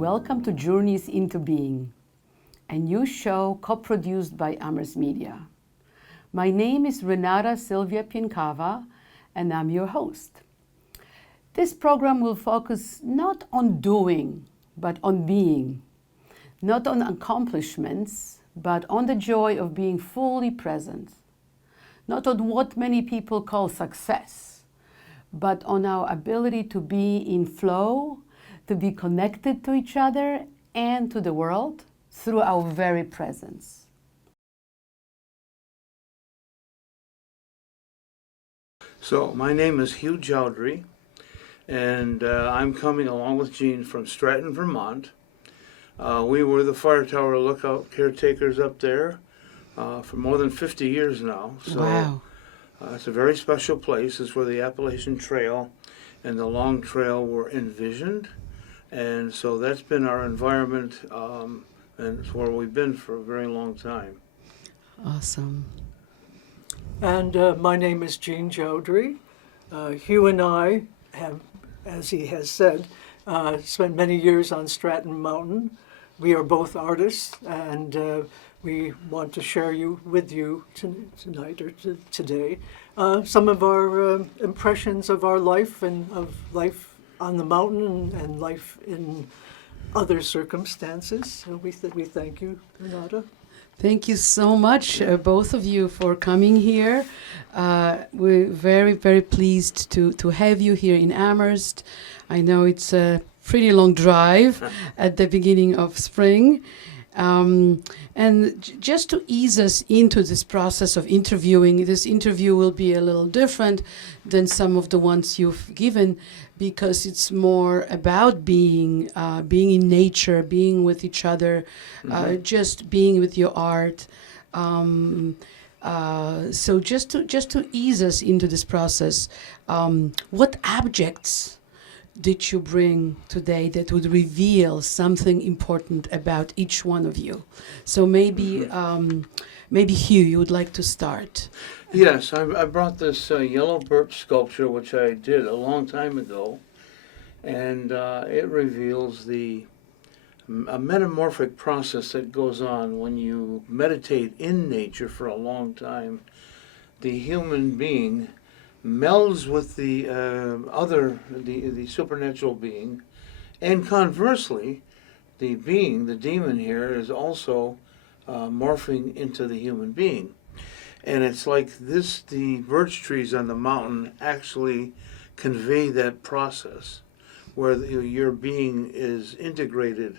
welcome to Journeys into Being, a new show co-produced by Amherst Media. My name is Renata Sylvia Pienkawa, and I'm your host. This program will focus not on doing, but on being, not on accomplishments, but on the joy of being fully present, not on what many people call success, but on our ability to be in flow, to be connected to each other and to the world through our very presence. So my name is Hugh Joudry, and I'm coming along with Jeanne from Stratton, Vermont. We were the fire tower lookout caretakers up there for more than 50 years now. So, wow. It's a very special place. It's where the Appalachian Trail and the Long Trail were envisioned. And so that's been our environment, and it's where we've been for a very long time. Awesome. And my name is Jeanne Joudry. Hugh and I have, as he has said, spent many years on Stratton Mountain. We are both artists, and we want to share with you tonight or today some of our impressions of our life and of life on the mountain and life in other circumstances. So we thank you, Renata. Thank you so much, both of you, for coming here. We're very, very pleased to have you here in Amherst. I know it's a pretty long drive at the beginning of spring. And just to ease us into this process of interviewing, this interview will be a little different than some of the ones you've given, because it's more about being in nature, being with each other, just being with your art. So just to ease us into this process, what objects did you bring today that would reveal something important about each one of you? So maybe Hugh, you would like to start. Yes, I brought this yellow birch sculpture, which I did a long time ago, and it reveals a metamorphic process that goes on when you meditate in nature for a long time. The human being melds with the the supernatural being, and conversely, the demon here, is also morphing into the human being. And it's like this, the birch trees on the mountain actually convey that process, where your being is integrated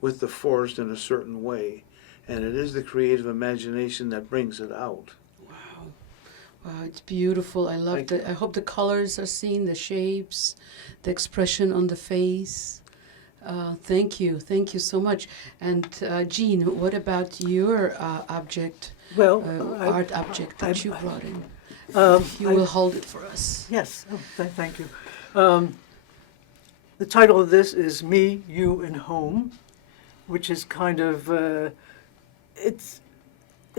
with the forest in a certain way, and it is the creative imagination that brings it out. Wow, it's beautiful. I love it. I hope the colors are seen, the shapes, the expression on the face. Thank you so much. And Jeanne, what about your object? Well, art object that you brought in. You will hold it for us. Yes, thank you. The title of this is Me, You, and Home, which is kind of it's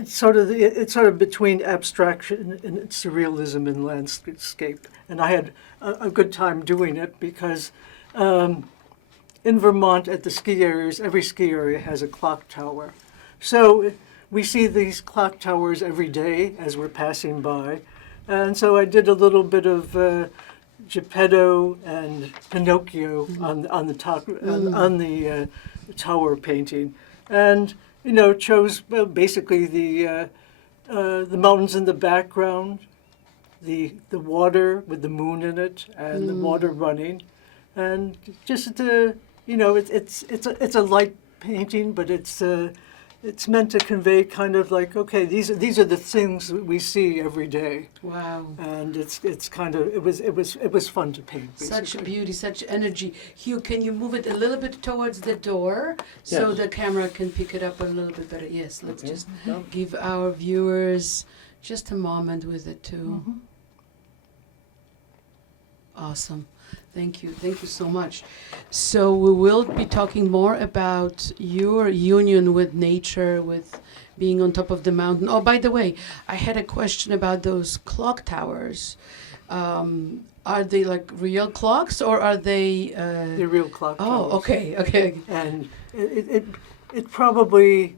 sort of between abstraction and surrealism in landscape. And I had a good time doing it because in Vermont at the ski areas, every ski area has a clock tower. So we see these clock towers every day as we're passing by. And so I did a little bit of Geppetto and Pinocchio on the top, on the tower painting. And chose basically the mountains in the background, the water with the moon in it, and the water running, and just it's a light painting, but it's meant to convey kind of like, okay, these are the things that we see every day. Wow. And it's kind of it was fun to paint. Basically. Such beauty, such energy. Hugh, can you move it a little bit towards the door so the camera can pick it up a little bit better? Yes, let's just give our viewers just a moment with it too. Mm-hmm. Awesome. Thank you so much. So we will be talking more about your union with nature, with being on top of the mountain. Oh, by the way, I had a question about those clock towers. Are they like real clocks or are they? The real clock towers. Oh, okay. And it probably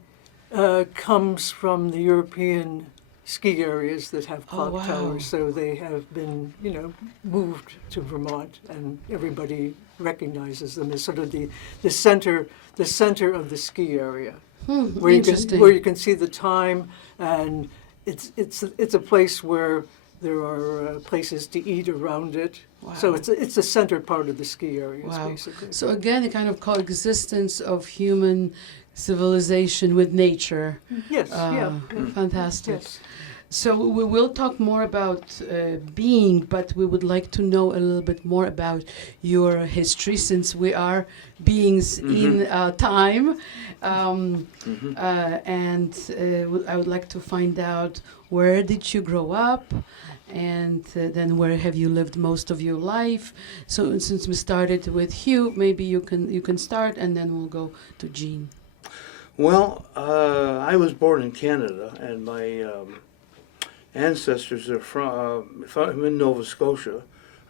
comes from the European ski areas that have clock wow. towers. So they have been, moved to Vermont, and everybody recognizes them as sort of the center of the ski area, where Interesting. you can see the time, and it's a place where there are places to eat around it. Wow. So it's the center part of the ski areas, Wow. basically. So again, a kind of coexistence of human civilization with nature. Yes, Fantastic. yes. So we will talk more about being, but we would like to know a little bit more about your history, since we are beings in time. I would like to find out, where did you grow up, and then where have you lived most of your life? So since we started with Hugh, maybe you can start, and then we'll go to Jeanne. Well, I was born in Canada, and my ancestors are from in Nova Scotia,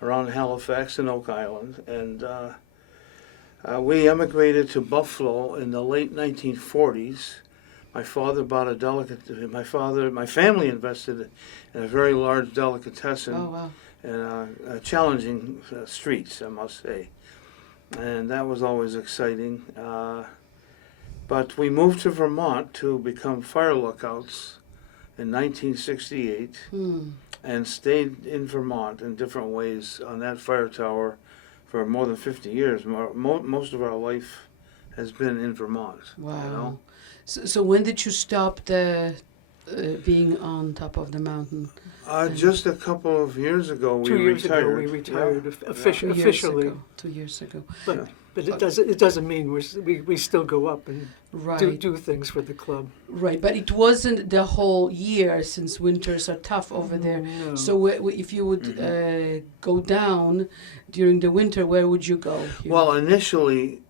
around Halifax and Oak Island, and we emigrated to Buffalo in the late 1940s. My father bought a my family invested in a very large delicatessen. Oh, wow. And challenging streets, I must say, and that was always exciting. But we moved to Vermont to become fire lookouts in 1968, and stayed in Vermont in different ways on that fire tower for more than 50 years. Most of our life has been in Vermont. Wow. You know? So when did you stop being on top of the mountain? Just a couple of years ago, we 2 years retired. ago, we retired Yeah. officially. 2 years ago. But it doesn't mean we still go up and Right. do things for the club. Right, but it wasn't the whole year, since winters are tough over there. No. So if you would go down during the winter, where would you go? Well, initially,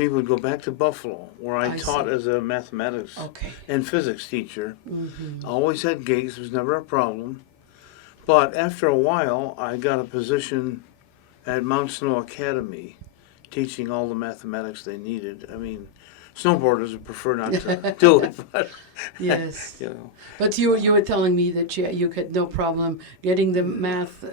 we would go back to Buffalo, where I I taught see. as a mathematics Okay. and physics teacher. Always had gigs, was never a problem. But after a while, I got a position at Mount Snow Academy, teaching all the mathematics they needed. I mean, snowboarders would prefer not to do it, but Yes. you know. But you were telling me that you had no problem getting the math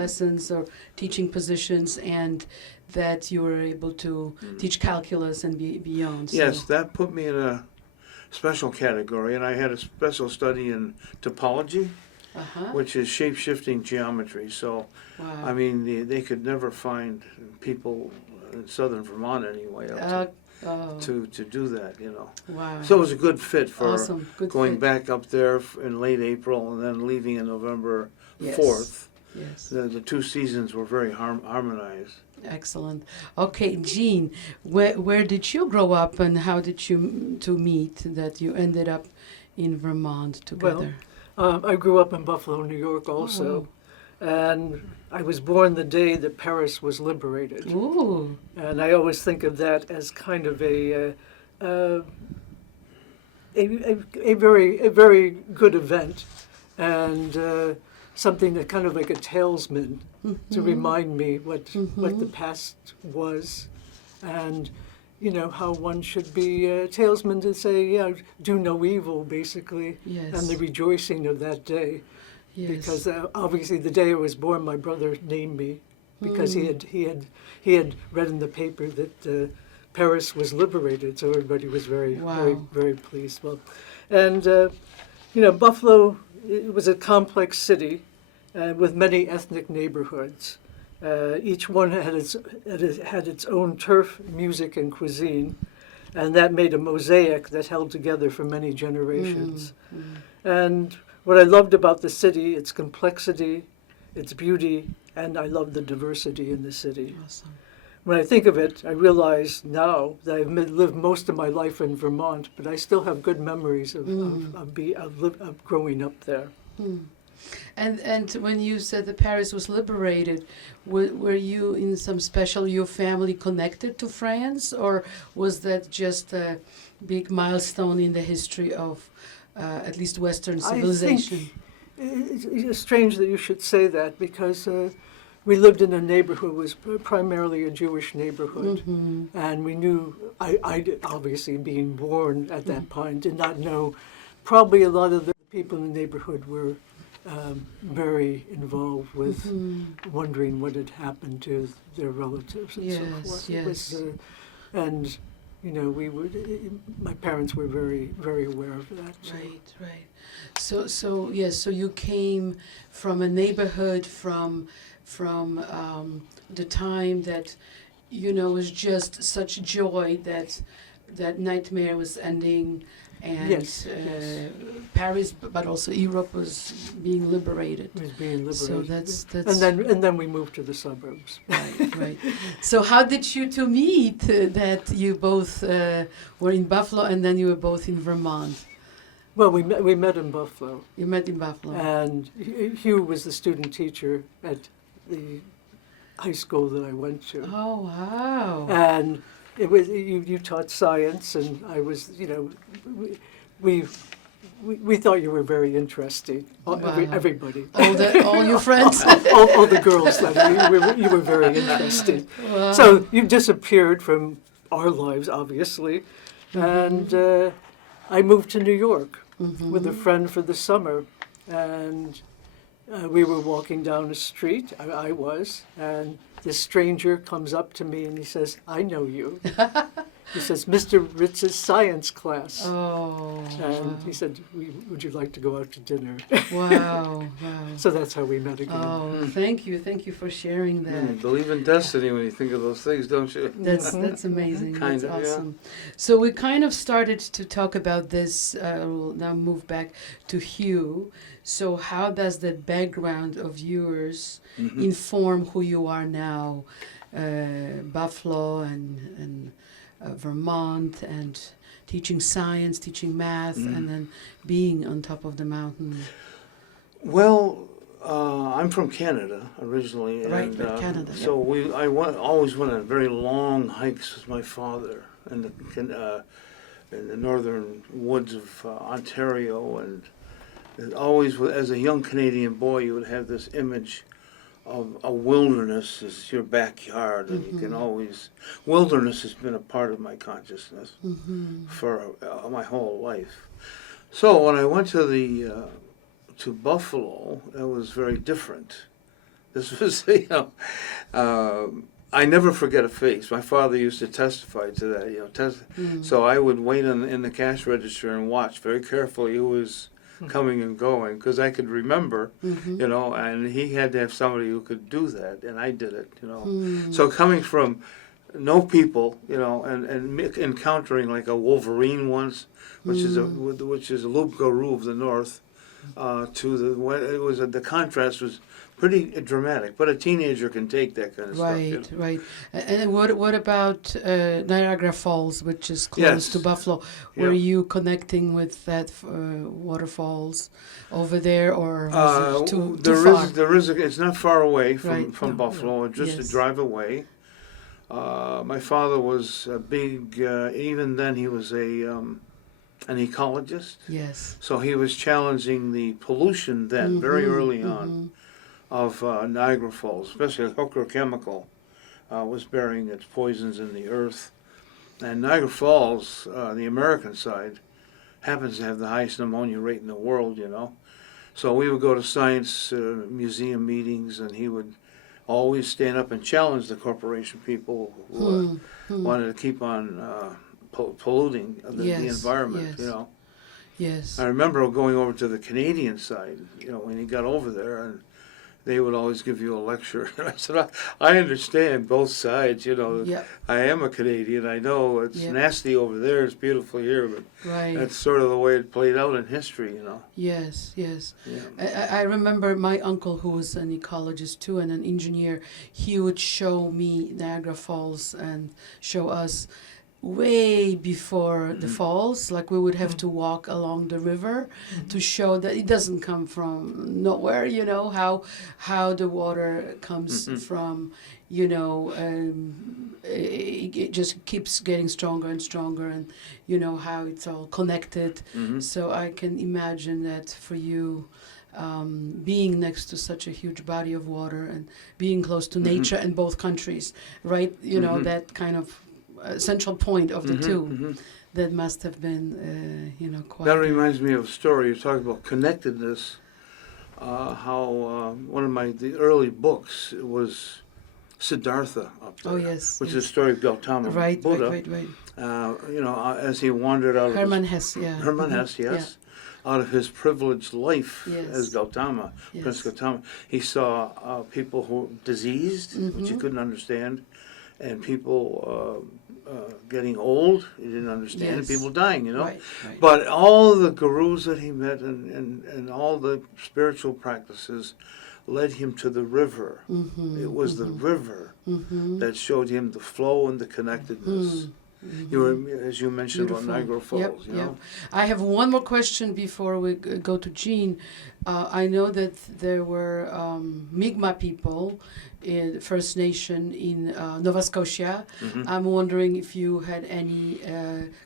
lessons or teaching positions, and that you were able to teach calculus and beyond. So. Yes, that put me in a special category, and I had a special study in topology, which is shape-shifting geometry. So, Wow. I mean, they could never find people in southern Vermont anyway to do that, you know. Wow. So it was a good fit for Awesome. Good going fit. back up there in late April and then leaving in November Yes. 4th. Yes. The two seasons were very harmonized. Excellent. Okay, Jeanne, where did you grow up, and how did you to meet that you ended up in Vermont together? I grew up in Buffalo, New York, also, and I was born the day that Paris was liberated. Ooh. And I always think of that as kind of a very good event, and something that kind of like a talisman to remind me what the past was, and how one should be a talisman to say, do no evil, basically, Yes. and the rejoicing of that day. Yes. Because obviously the day I was born, my brother named me because he had read in the paper that Paris was liberated, so everybody was very very pleased. Well, and Buffalo, it was a complex city with many ethnic neighborhoods. Each one had its own turf, music, and cuisine, and that made a mosaic that held together for many generations. And what I loved about the city, its complexity, its beauty, and I loved the diversity in the city. Awesome. When I think of it, I realize now that I've lived most of my life in Vermont, but I still have good memories of growing up there. And when you said that Paris was liberated, were you in some special, your family connected to France, or was that just a big milestone in the history of at least Western civilization? It's strange that you should say that because we lived in a neighborhood was primarily a Jewish neighborhood, and we knew. I did, obviously being born at that point did not know. Probably a lot of the people in the neighborhood were very involved with wondering what had happened to their relatives and so forth. Yes. It was, and you know, my parents were very, very aware of that. So. Right. So yes. So you came from a neighborhood from the time that, you know, was just such joy that that nightmare was ending, and Yes. Paris, but also Europe was being liberated. It was being liberated. So that's And then we moved to the suburbs. right. So how did you two meet? That you both were in Buffalo, and then you were both in Vermont. Well, we met in Buffalo, You met in Buffalo. and Hugh was the student teacher at the high school that I went to, Oh wow! and it was you taught science, and I was, you know, we thought you were very interesting. Wow. Everybody, All your friends. all the girls that you were very interesting. Wow. So you disappeared from our lives, obviously, and I moved to New York with a friend for the summer, and we were walking down the street. I was, and this stranger comes up to me and he says, "I know you." He says, "Mr. Ritz's science class." Oh. And he said, "Would you like to go out to dinner?" Wow! So that's how we met again. Oh, thank you for sharing that. You believe in destiny when you think of those things, don't you? That's amazing. Kind That's of, yeah. awesome. So we kind of started to talk about this. We'll now move back to Hugh. So how does the background of yours inform who you are now? Buffalo and Vermont, and teaching science, teaching math, and then being on top of the mountain. Well, I'm from Canada originally, Right, and but Canada, so always went on very long hikes with my father in the northern woods of Ontario, and always, as a young Canadian boy, you would have this image of a wilderness as your backyard, and you can always. Wilderness has been a part of my consciousness for my whole life. So when I went to Buffalo, that was very different. This was, I never forget a face. My father used to testify to that, So I would wait in the cash register and watch very carefully who was coming and going, because I could remember, and he had to have somebody who could do that, and I did it, So coming from no people, and encountering like a wolverine once, which is a loup-garou of the north, the contrast was pretty dramatic, but a teenager can take that kind of stuff. Right. And what about Niagara Falls, which is close to Buffalo? Were you connecting with that waterfalls over there, or was it too far? It's not far away from No, Buffalo, just a drive away. My father was a big, even then he was an ecologist. Yes. So he was challenging the pollution then, very early on, of Niagara Falls, especially hooker chemical was burying its poisons in the earth. And Niagara Falls, the American side, happens to have the highest pneumonia rate in the world, So we would go to science museum meetings, and he would always stand up and challenge the corporation people who wanted to keep on polluting the environment, Yes. I remember going over to the Canadian side, when he got over there, and they would always give you a lecture. And I said, I understand both sides, I am a Canadian, I know it's nasty over there, it's beautiful here, but that's sort of the way it played out in history, Yes. Yeah. I remember my uncle, who was an ecologist too and an engineer, he would show me Niagara Falls and show us way before the falls. Like we would have to walk along the river to show that it doesn't come from nowhere. You know how the water comes from. You know, it just keeps getting stronger and stronger, and you know how it's all connected. So I can imagine that for you, being next to such a huge body of water and being close to nature in both countries, right? You know, that kind of central point of the two, that must have been, you know, quite. That reminds me of a story. You're talking about connectedness. How one of the early books was Siddhartha up there, Oh, yes, which yes. is the story of Gautama Buddha. Right. You know, as he wandered out of Hermann Hesse, yeah. Hermann Hesse, yes, out of his privileged life Yes. as Gautama, Prince Yes. Gautama, he saw people who were diseased, which he couldn't understand, and people getting old, he didn't understand, and Yes. people dying, you know. Right. But all the gurus that he met and all the spiritual practices led him to the river. It was the river that showed him the flow and the connectedness. You were, as you mentioned, about Niagara Falls. You know? I have one more question before we go to Jeanne. I know that there were Mi'kmaq people, First Nation in Nova Scotia. I'm wondering if you had any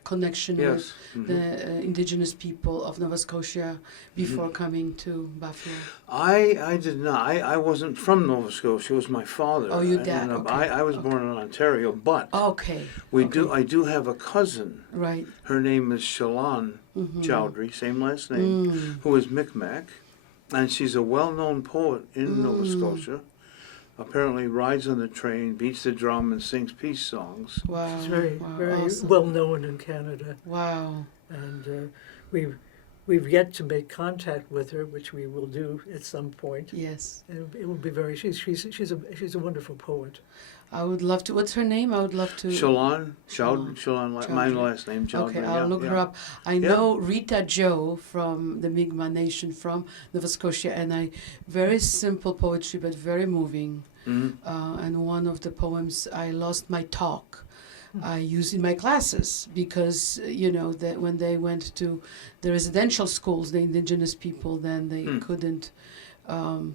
connection Yes. with the indigenous people of Nova Scotia before coming to Buffalo. I did not. I wasn't from Nova Scotia. It was my father. Oh, your dad, And, okay, I was born in Ontario, but Okay. I do have a cousin. Right. Her name is Shalon Joudry, same last name, who is Micmac, and she's a well-known poet in Nova Scotia. Apparently rides on the train, beats the drum, and sings peace songs. Wow. It's very, wow, very awesome. well known in Canada, Wow. and we've yet to make contact with her, which we will do at some point. Yes. And it will be very. She's a wonderful poet. I would love to. What's her name? I would love to. Shalon, Joudry. my last name, Joudry. Okay, I'll look her up. I know Rita Joe from the Mi'kmaq Nation from Nova Scotia, and very simple poetry, but very moving. And one of the poems, I Lost My Talk, I use in my classes because, you know, that when they went to the residential schools, the indigenous people, then they couldn't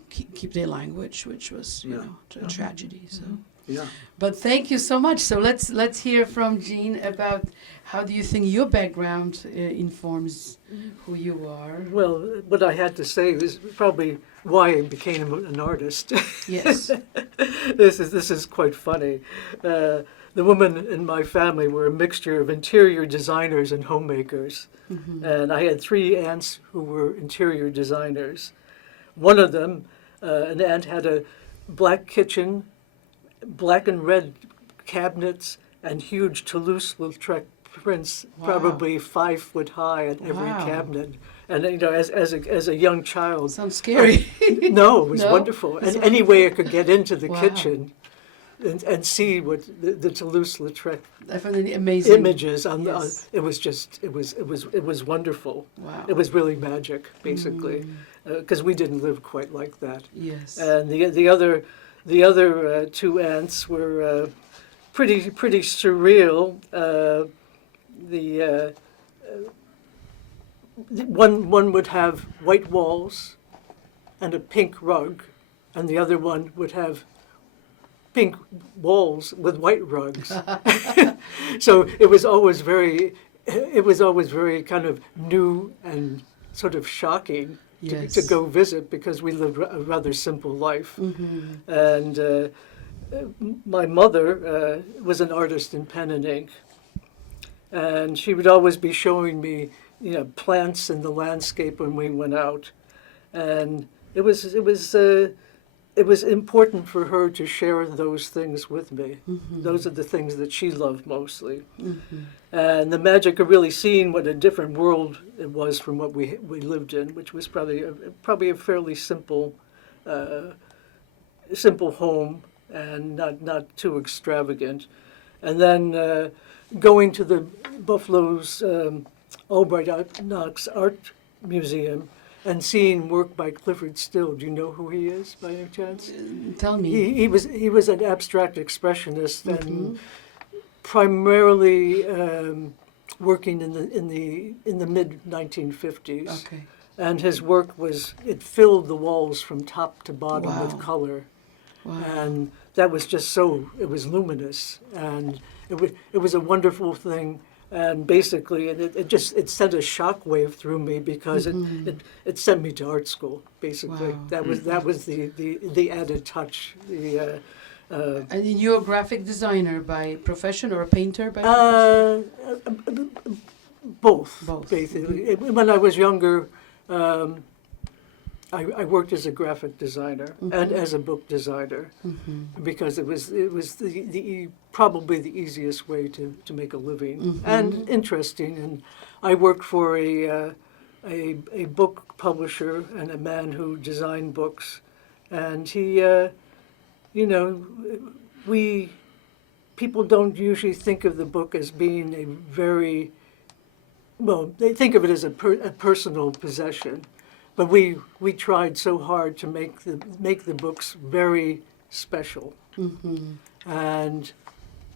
keep their language, which was, you know, a tragedy. So. Yeah. But thank you so much. So let's hear from Jeanne about how do you think your background informs who you are. Well, what I had to say is probably why I became an artist. Yes. This is quite funny. The women in my family were a mixture of interior designers and homemakers, and I had 3 aunts who were interior designers. One of them, an aunt, had a black kitchen, black and red cabinets, and huge Toulouse-Lautrec prints, Wow. probably 5 foot high at every Wow. cabinet. And you know, as a young child, Sounds scary. no, it was No? wonderful. It's And any way I could get into the Wow. kitchen and see what the Toulouse-Lautrec Definitely amazing. images on Yes. it was wonderful. Wow. It was really magic, basically, because we didn't live quite like that. Yes. And the other 2 aunts were pretty surreal. One would have white walls and a pink rug, and the other one would have pink walls with white rugs. So it was always very kind of new and sort of shocking Yes. to go visit, because we lived a rather simple life. And my mother was an artist in pen and ink, and she would always be showing me, you know, plants in the landscape when we went out, and it was important for her to share those things with me. Those are the things that she loved mostly. And the magic of really seeing what a different world it was from what we lived in, which was probably a fairly simple home, and not too extravagant. And then going to the Buffalo's Albright Knox Art Museum and seeing work by Clifford Still. Do you know who he is, by any chance? Tell me. He was an abstract expressionist, and primarily working in the mid 1950s. Okay. And his work it filled the walls from top to bottom Wow. with color. Wow. And that was just it was luminous. And it was a wonderful thing. And basically, it sent a shock wave through me because it sent me to art school, basically. Wow. That was the added touch. And you're a graphic designer by profession or a painter by profession? Both, Both. basically. When I was younger, I worked as a graphic designer and as a book designer because it was probably the easiest way to make a living and interesting. And I worked for a book publisher and a man who designed books, and he, people don't usually think of the book as being a very they think of it as a personal possession. But we tried so hard to make the books very special, and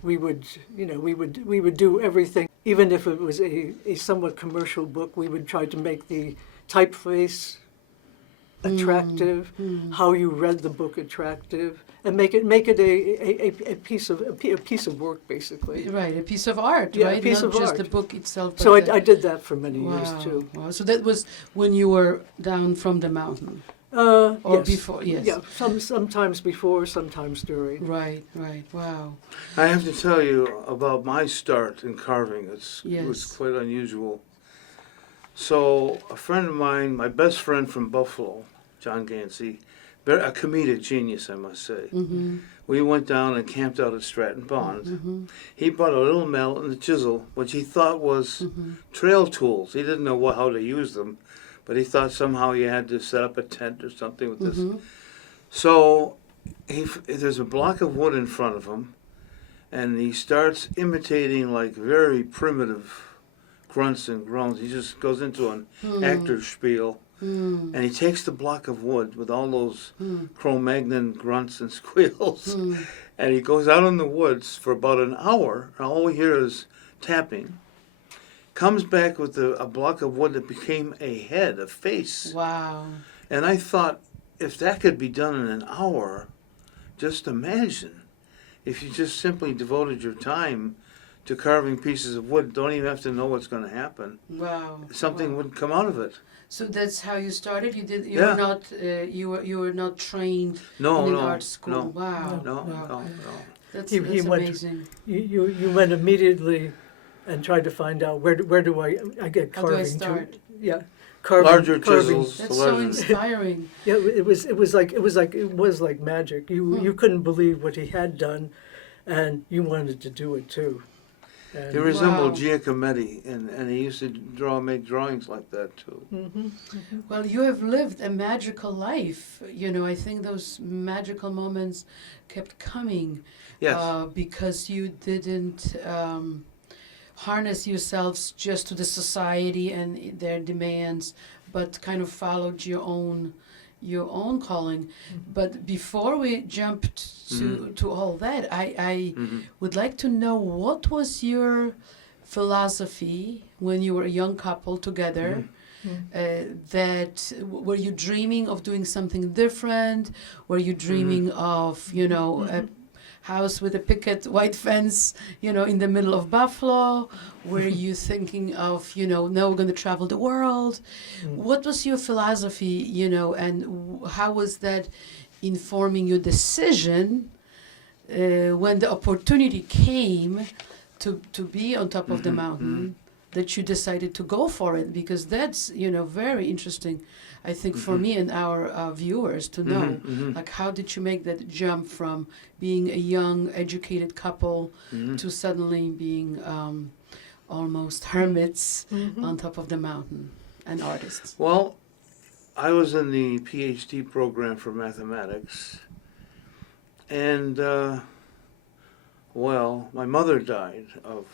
we would do everything, even if it was a somewhat commercial book. We would try to make the typeface attractive, how you read the book attractive, and make it a piece of work, basically. Right, a piece of art, Yeah, right? a piece Not of just art. the book itself. But So I did that for many years wow, too. wow. So that was when you were down from the mountain, or Yes. before? Yes. Yeah, sometimes before, sometimes during. Right, right. Wow. I have to tell you about my start in carving. It was Yes. quite unusual. So a friend of mine, my best friend from Buffalo, John Gansey, a comedic genius, I must say. We went down and camped out at Stratton Pond. He brought a little mallet and a chisel, which he thought was trail tools. He didn't know how to use them, but he thought somehow you had to set up a tent or something with this. So there's a block of wood in front of him, and he starts imitating like very primitive grunts and groans. He just goes into an actor's spiel. And he takes the block of wood with all those Cro-Magnon grunts and squeals, and he goes out in the woods for about an hour, and all we hear is tapping. Comes back with a block of wood that became a head, a face. Wow. And I thought, if that could be done in an hour, just imagine if you just simply devoted your time to carving pieces of wood, don't even have to know what's going to happen. Wow. Something Wow. would come out of it. So that's how you started. You did. Yeah. You were not trained No, in an no, art school. no, Wow. no, Wow. no, no. That's He went- amazing. You went immediately and tried to find out where do I get How do I carving start? to? Yeah, carving. Larger carving. chisels. That's the so larger. inspiring. Yeah, it was like magic. You couldn't believe what he had done, and you wanted to do it too. And He resembled Wow. Giacometti, and he used to make drawings like that too. Well, you have lived a magical life. You know, I think those magical moments kept coming Yes. because you didn't harness yourselves just to the society and their demands, but kind of followed your own calling. But before we jumped to all that, I would like to know, what was your philosophy when you were a young couple together? That were you dreaming of doing something different? Were you dreaming of a house with a picket white fence, in the middle of Buffalo? Were you thinking of, now we're going to travel the world? What was your philosophy, and how was that informing your decision when the opportunity came to be on top of the mountain, that you decided to go for it? Because that's, very interesting, I think, for me and our viewers to know. Like, how did you make that jump from being a young, educated couple to suddenly being almost hermits on top of the mountain and artists? Well, I was in the PhD program for mathematics, and my mother died of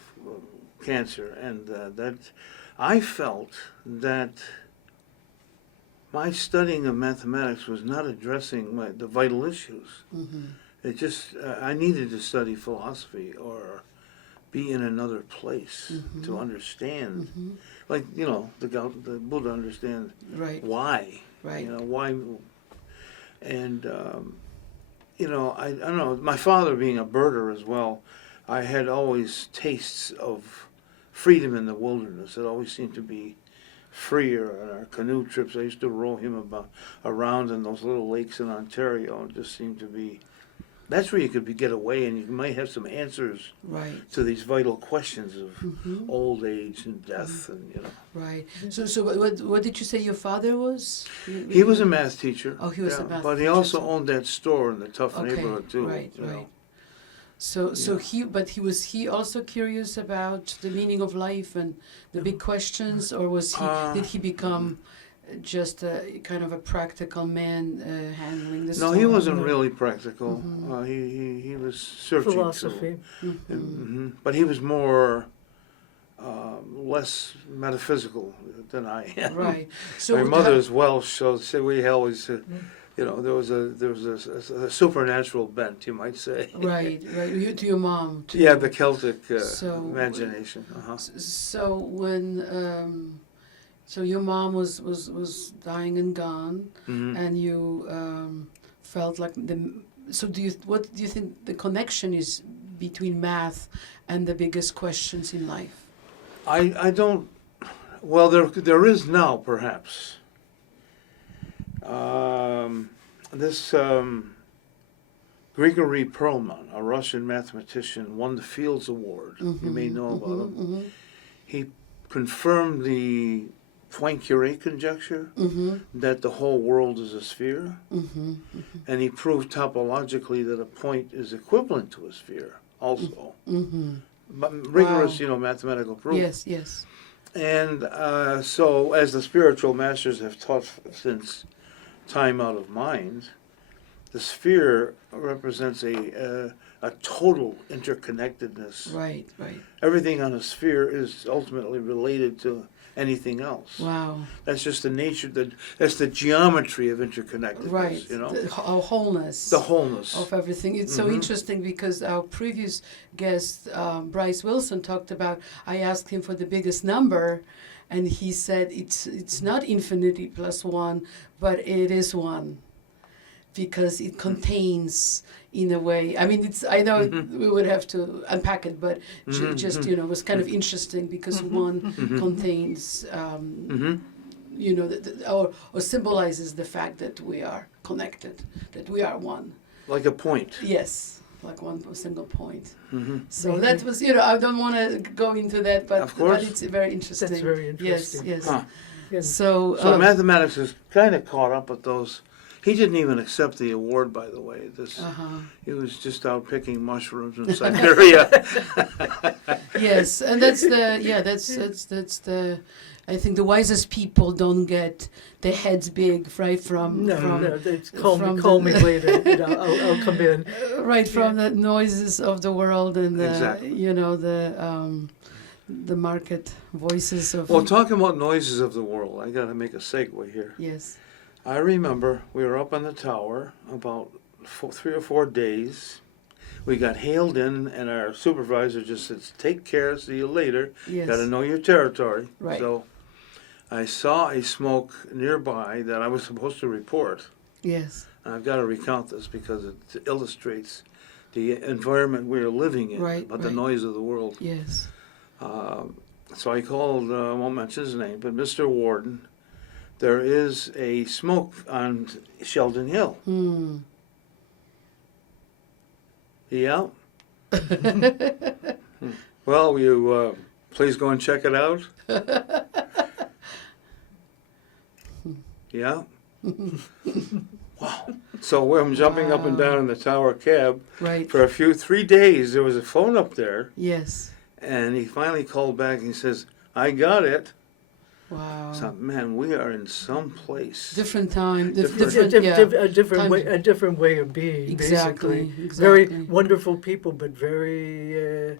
cancer, and that I felt that my studying of mathematics was not addressing the vital issues. It just I needed to study philosophy or be in another place, to understand. Like, you know, the Buddha understand Right. why. Right. You know, why. And, you know, I don't know, my father being a birder as well, I had always tastes of freedom in the wilderness. It always seemed to be freer on our canoe trips. I used to row him around in those little lakes in Ontario. It just seemed to be, that's where you could get away, and you might have some answers Right. to these vital questions of old age and death, and you know. Right. So what did you say your father was? He was a math teacher. Oh, he was a math but he teacher, also so- owned that store in the tough Okay, neighborhood too. right, you know. right. So he also curious about the meaning of life and the big questions, or did he become just a kind of a practical man handling the No, storm? he wasn't really practical. He was searching. Philosophy. But he was more less metaphysical than I am. Right. So My mother is Welsh, so we always, you know, there was a supernatural bent, you might say. Right. To your mom. Too. Yeah, the Celtic So- imagination. So when so your mom was dying and gone, and you felt like what do you think the connection is between math and the biggest questions in life? I don't. Well, there is now perhaps. This Grigory Perelman, a Russian mathematician, won the Fields Award. You may know about him. He confirmed the Poincare conjecture that the whole world is a sphere, and he proved topologically that a point is equivalent to a sphere also. But rigorous, you know, mathematical proof. Yes, yes. And so, as the spiritual masters have taught since time out of mind, the sphere represents a total interconnectedness. Right, right. Everything on a sphere is ultimately related to anything else. Wow. That's just the nature, that's the geometry of interconnectedness, Right. you know? The wholeness. The wholeness. Of everything. It's so interesting because our previous guest, Bryce Wilson, talked about, I asked him for the biggest number, and he said it's not infinity plus one, but it is one. Because it contains, in a way, I mean, I know we would have to unpack it, but just, you know, it was kind of interesting because one contains, you know, or symbolizes the fact that we are connected, that we are one. Like a point. Yes, like one single point. So that was, you know, I don't want to go into that, but, Of course. but it's very interesting. That's very interesting. Yes, yes. Huh. Yes. So, So mathematics is kind of caught up with those. He didn't even accept the award, by the way. He was just out picking mushrooms in Siberia. yes, and that's the I think the wisest people don't get their heads big, right? From Call me later. You know, I'll come in. Right from the noises of the world and the Exactly. you know the market voices of. Well, talking about noises of the world, I got to make a segue here. Yes. I remember we were up on the tower about 3 or 4 days. We got hailed in, and our supervisor just said, "Take care, see you later. Yes. Got to know your territory." Right. So I saw a smoke nearby that I was supposed to report. Yes. And I've got to recount this because it illustrates the environment we are living in, Right, about right. the noise of the world. Yes. So I called, I won't mention his name, but Mr. Warden, there is a smoke on Sheldon Hill. Yeah? Well, will you please go and check it out? Yeah? Wow. So I'm jumping up and down in the tower cab. Right. For 3 days, there was a phone up there, Yes. and he finally called back and he says, "I got it." Wow. I thought, man, we are in some place. Different time. Different- A different way of being. Exactly. Basically. Exactly. Very wonderful people, but very.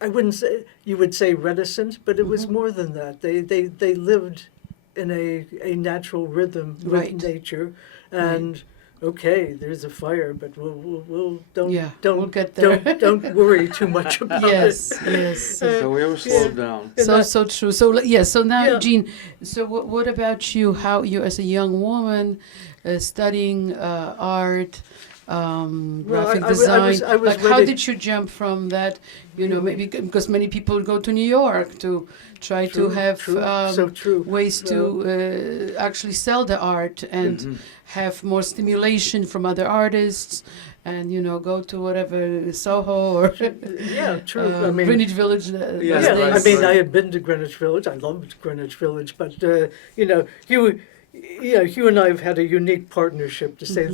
I wouldn't say you would say reticent, but it was more than that. They lived in a natural rhythm with Right. nature, and okay, there's a fire, but we'll don't Yeah, don't we'll get there. don't worry too much about Yes, it. yes. So we were slowed down. And So I- so true. So so now, Yeah. Jeanne. So what about you? How you, as a young woman, studying art, graphic design? I was like, how ready- did you jump from that? You know, maybe because many people go to New York to try True, to have true, so true. ways to actually sell the art and Mm-hmm. have more stimulation from other artists, and go to whatever Soho or Yeah, true. I mean, Greenwich Village. Yeah, yeah, those right, I days. mean, right. I had been to Greenwich Village. I loved Greenwich Village, but Hugh and I have had a unique partnership, to say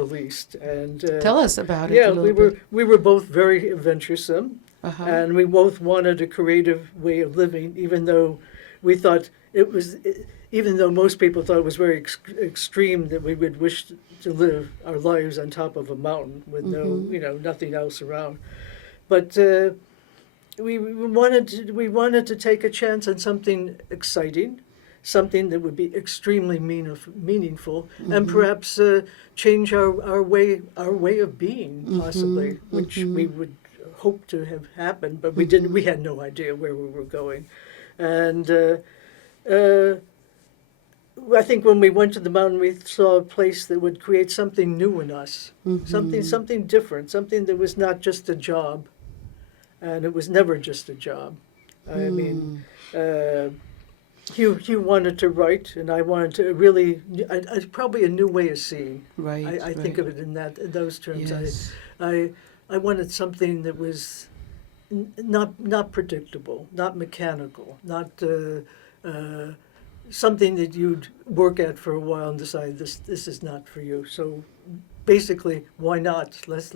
the least. And Tell us about it. yeah, a little bit. we were both very adventuresome, Uh-huh. and we both wanted a creative way of living, even though we thought it was. Even though most people thought it was very extreme that we would wish to live our lives on top of a mountain with nothing else around, but we wanted to take a chance on something exciting, something that would be extremely meaningful, and perhaps change our way of being, possibly, which we would hope to have happened, but we didn't. We had no idea where we were going, and. I think when we went to the mountain, we saw a place that would create something new in us, something different, something that was not just a job, and it was never just a job. I mean, Hugh wanted to write, and I wanted to really, probably a new way of seeing. Right. I think of it in those terms. Yes. I wanted something that was not predictable, not mechanical, not. Something that you'd work at for a while and decide this is not for you. So basically, why not? Let's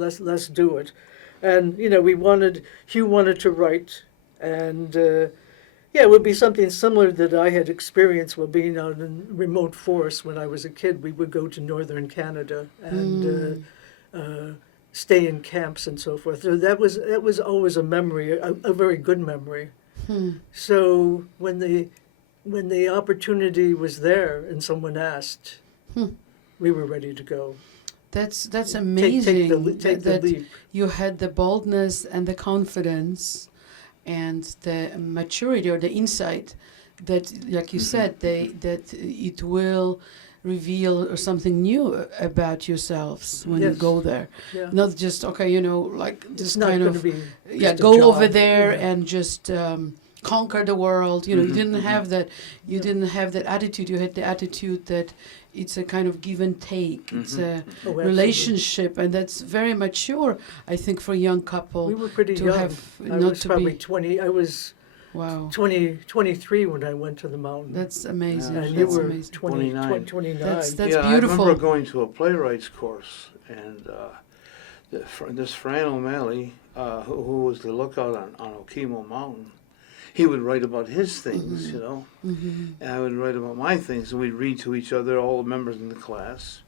do it. And Hugh wanted to write, and it would be something similar that I had experienced while being out in remote forests when I was a kid. We would go to northern Canada and stay in camps and so forth. So that was always a memory, a very good memory. So when the opportunity was there and someone asked, we were ready to go. That's amazing. Take the that leap. you had the boldness and the confidence and the maturity or the insight that, like you said, that it will reveal or something new about yourselves when you Yes. go there. Yeah. Not just like It's just not kind going to of be just a go job. over there Yeah. and just conquer the world. You didn't have that. You didn't have that attitude. You had the attitude that it's a kind of give and take. It's a Oh, absolutely. relationship, and that's very mature, I think, for a young couple. We were pretty to young. have I not was to probably be 20. I was wow. 23 when I went to the mountain. That's amazing. and you That's were amazing. 29. 29. That's yeah, beautiful. I remember going to a playwrights course, and this Fran O'Malley, who was the lookout on Okemo Mountain, he would write about his things, and I would write about my things, and we'd read to each other, all the members in the class.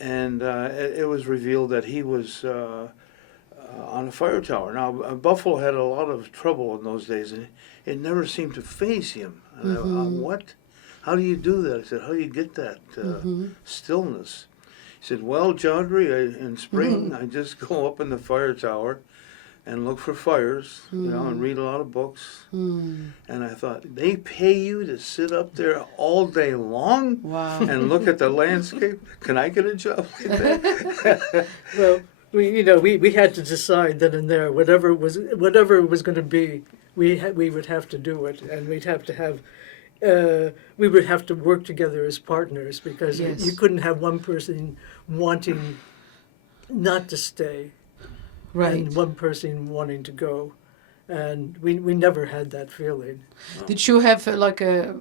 And it was revealed that he was on a fire tower. Now, Buffalo had a lot of trouble in those days, and it never seemed to faze him. And what? How do you do that? I said, how do you get that stillness? He said, well, Joudry, in spring, I just go up in the fire tower and look for fires, and read a lot of books. And I thought, they pay you to sit up there all day long Wow. and look at the landscape? Can I get a job like that? Well, we had to decide then and there, whatever it was going to be, we would have to do it, and we'd have to have. We would have to work together as partners, because Yes. you couldn't have one person wanting not to stay Right. and one person wanting to go, and we never had that feeling. Did you have like a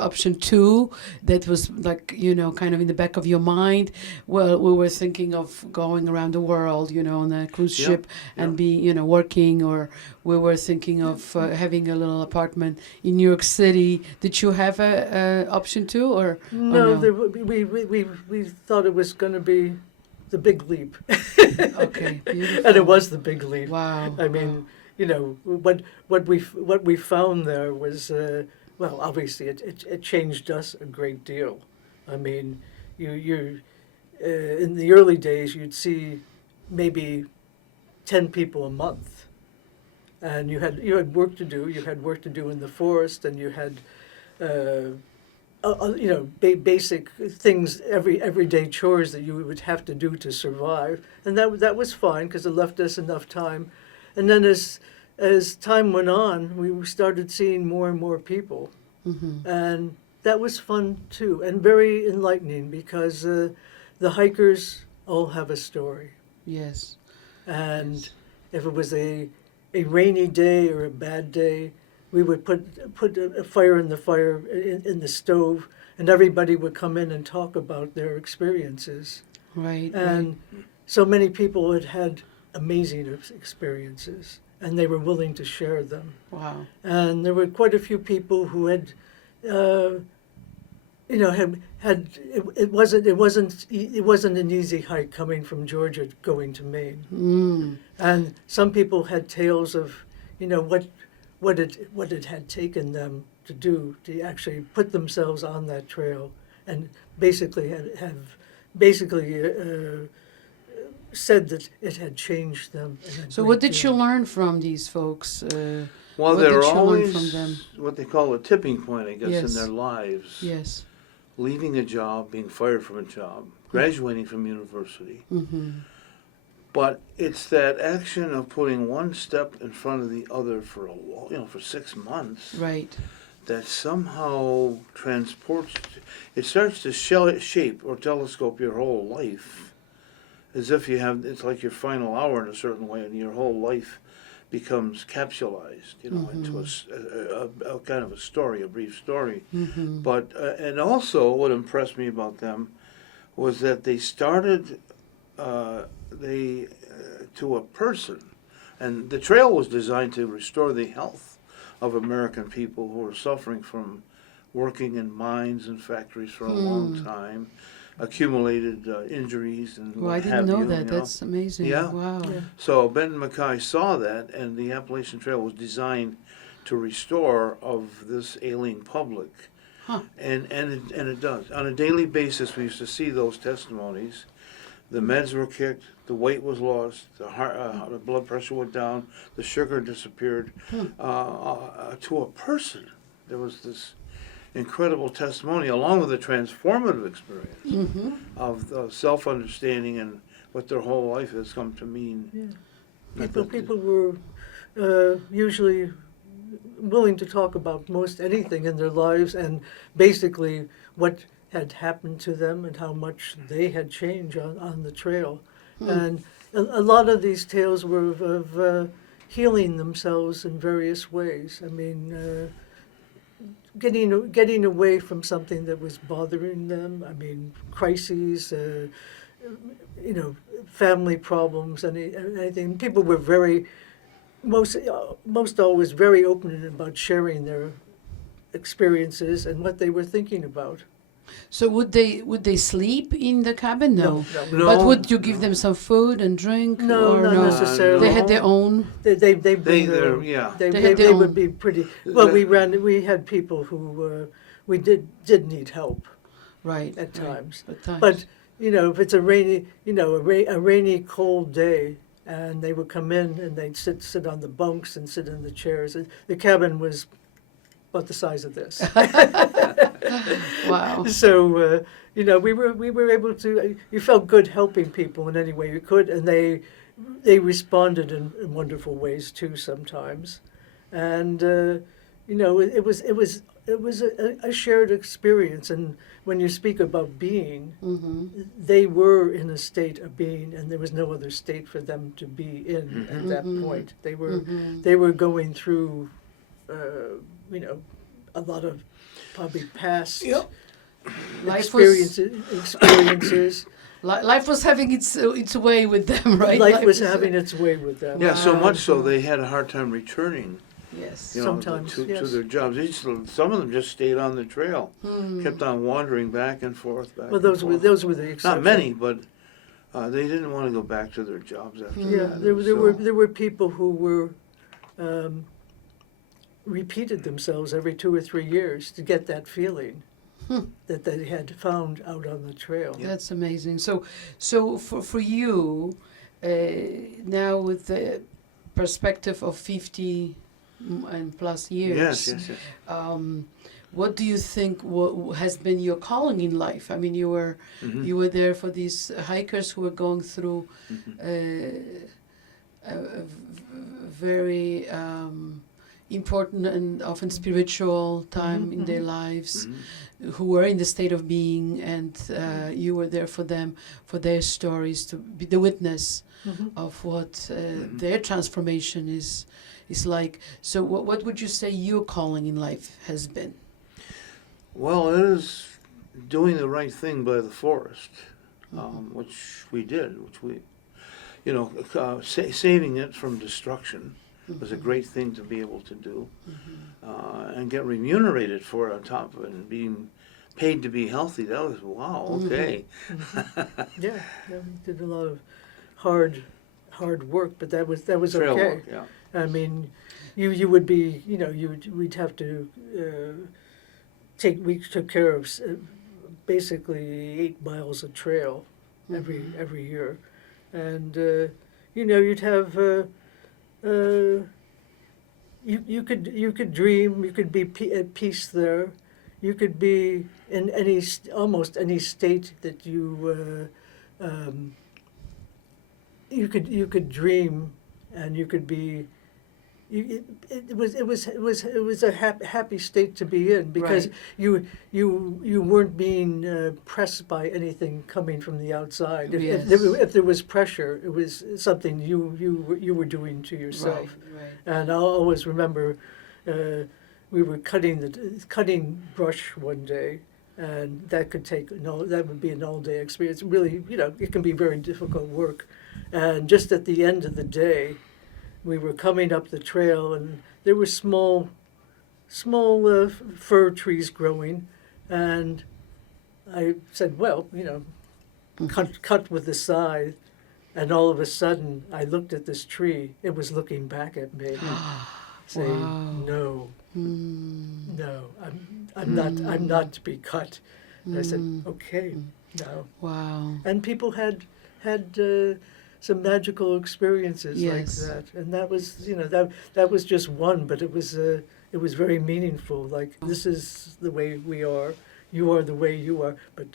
option 2 that was like kind of in the back of your mind? Well, we were thinking of going around the world, on a cruise Yeah, ship and be working, or we were thinking of having a little apartment in New York City. Did you have a option 2 or No, no? we thought it was going to be the big leap, Okay, beautiful. and it was the big leap. Wow. I mean, what we found there was obviously it changed us a great deal. I mean, in the early days, you'd see maybe 10 people a month, and you had work to do. You had work to do in the forest, and you had basic things, everyday chores that you would have to do to survive, and that was fine because it left us enough time. And then as time went on, we started seeing more and more people, and that was fun too, and very enlightening because the hikers all have a story. Yes. And if it was a rainy day or a bad day, we would put a fire in the stove, and everybody would come in and talk about their experiences. Right. And so many people had amazing experiences, and they were willing to share them. Wow. And there were quite a few people who had, it wasn't an easy hike coming from Georgia going to Maine. And some people had tales of, what it had taken them to do to actually put themselves on that trail, and basically said that it had changed them. So what did you learn from these folks? Well, what they're did you learn always from them? what they call a tipping point, I guess, Yes. in their lives. Yes. Leaving a job, being fired from a job, graduating from university. But it's that action of putting one step in front of the other for for 6 months. Right. That somehow transports. It starts to shape or telescope your whole life, as if it's like your final hour in a certain way, and your whole life becomes capsulized, into a kind of a story, a brief story. But and also, what impressed me about them was that they started to a person, and the trail was designed to restore the health of American people who were suffering from working in mines and factories for a long time, accumulated injuries and Well, I what didn't have know you. that. That's amazing. Yeah. Wow. Yeah. So Ben Mackay saw that, and the Appalachian Trail was designed to restore of this ailing public. Huh. And it does. On a daily basis, we used to see those testimonies. The meds were kicked, the weight was lost, the blood pressure went down, the sugar disappeared. To a person, there was this incredible testimony, along with a transformative experience of self-understanding and what their whole life has come to mean. Yeah. People were usually willing to talk about most anything in their lives, and basically what had happened to them and how much they had changed on the trail. And a lot of these tales were of healing themselves in various ways. I mean, getting away from something that was bothering them. I mean, crises, family problems, anything. People were most always very open about sharing their experiences and what they were thinking about. So would they sleep in the cabin? No. No. But would you give them some food and drink? No, or not no? necessarily. They had their own. They bring their own. Yeah. They had their would own. be pretty. Well, we had people who we did need help Right. at times. Right. But if it's a rainy, a rainy cold day, and they would come in and they'd sit on the bunks and sit in the chairs. The cabin was about the size of this. Wow. So we were able to. You felt good helping people in any way you could, and they responded in wonderful ways too sometimes, and it was a shared experience. And when you speak about being, they were in a state of being, and there was no other state for them to be in at that point. They were going through, a lot of probably past experiences. Life was having its way with them, right? Life was having its way with them. Yeah, so much so they had a hard time returning. Yes. Sometimes, to yes. their jobs. Some of them just stayed on the trail, kept on wandering back and forth. Well, those were the exceptions. Not many, but they didn't want to go back to their jobs after Yeah, that. there were people who were repeated themselves every 2 or 3 years to get that feeling. that they had found out on the trail. That's amazing. So for you, now with the perspective of 50 and plus years, Yes. what do you think has been your calling in life? I mean, you were there for these hikers who were going through a very important and often spiritual time in their lives, who were in the state of being, and you were there for them, for their stories, to be the witness of what their transformation is like. So what would you say your calling in life has been? Well, it is doing the right thing by the forest, which we did, saving it from destruction was a great thing to be able to do, and get remunerated for it on top of it, and being paid to be healthy. That was, wow, okay. Yeah, we did a lot of hard work, but that was Trail okay. work, yeah. I mean, you would be, we'd have to we took care of basically 8 miles of trail every year, and you'd have you could dream, you could be at peace there, you could be in almost any state that you could dream, and you could be. It was a happy state to be in, because Right. you weren't being pressed by anything coming from the outside. Yes. If there was pressure, it was something you were doing to yourself. Right. And I'll always remember we were cutting brush one day, and that would be an all-day experience. Really, it can be very difficult work. And just at the end of the day, we were coming up the trail, and there were small fir trees growing, and I said, well, cut with the scythe, and all of a sudden I looked at this tree. It was looking back at me, saying, Wow. No, I'm not to be cut. And I said, okay, no. Wow. And people had some magical experiences Yes. like that, and that was that was just one, but it was very meaningful. Like, this is the way we are, you are the way you are, but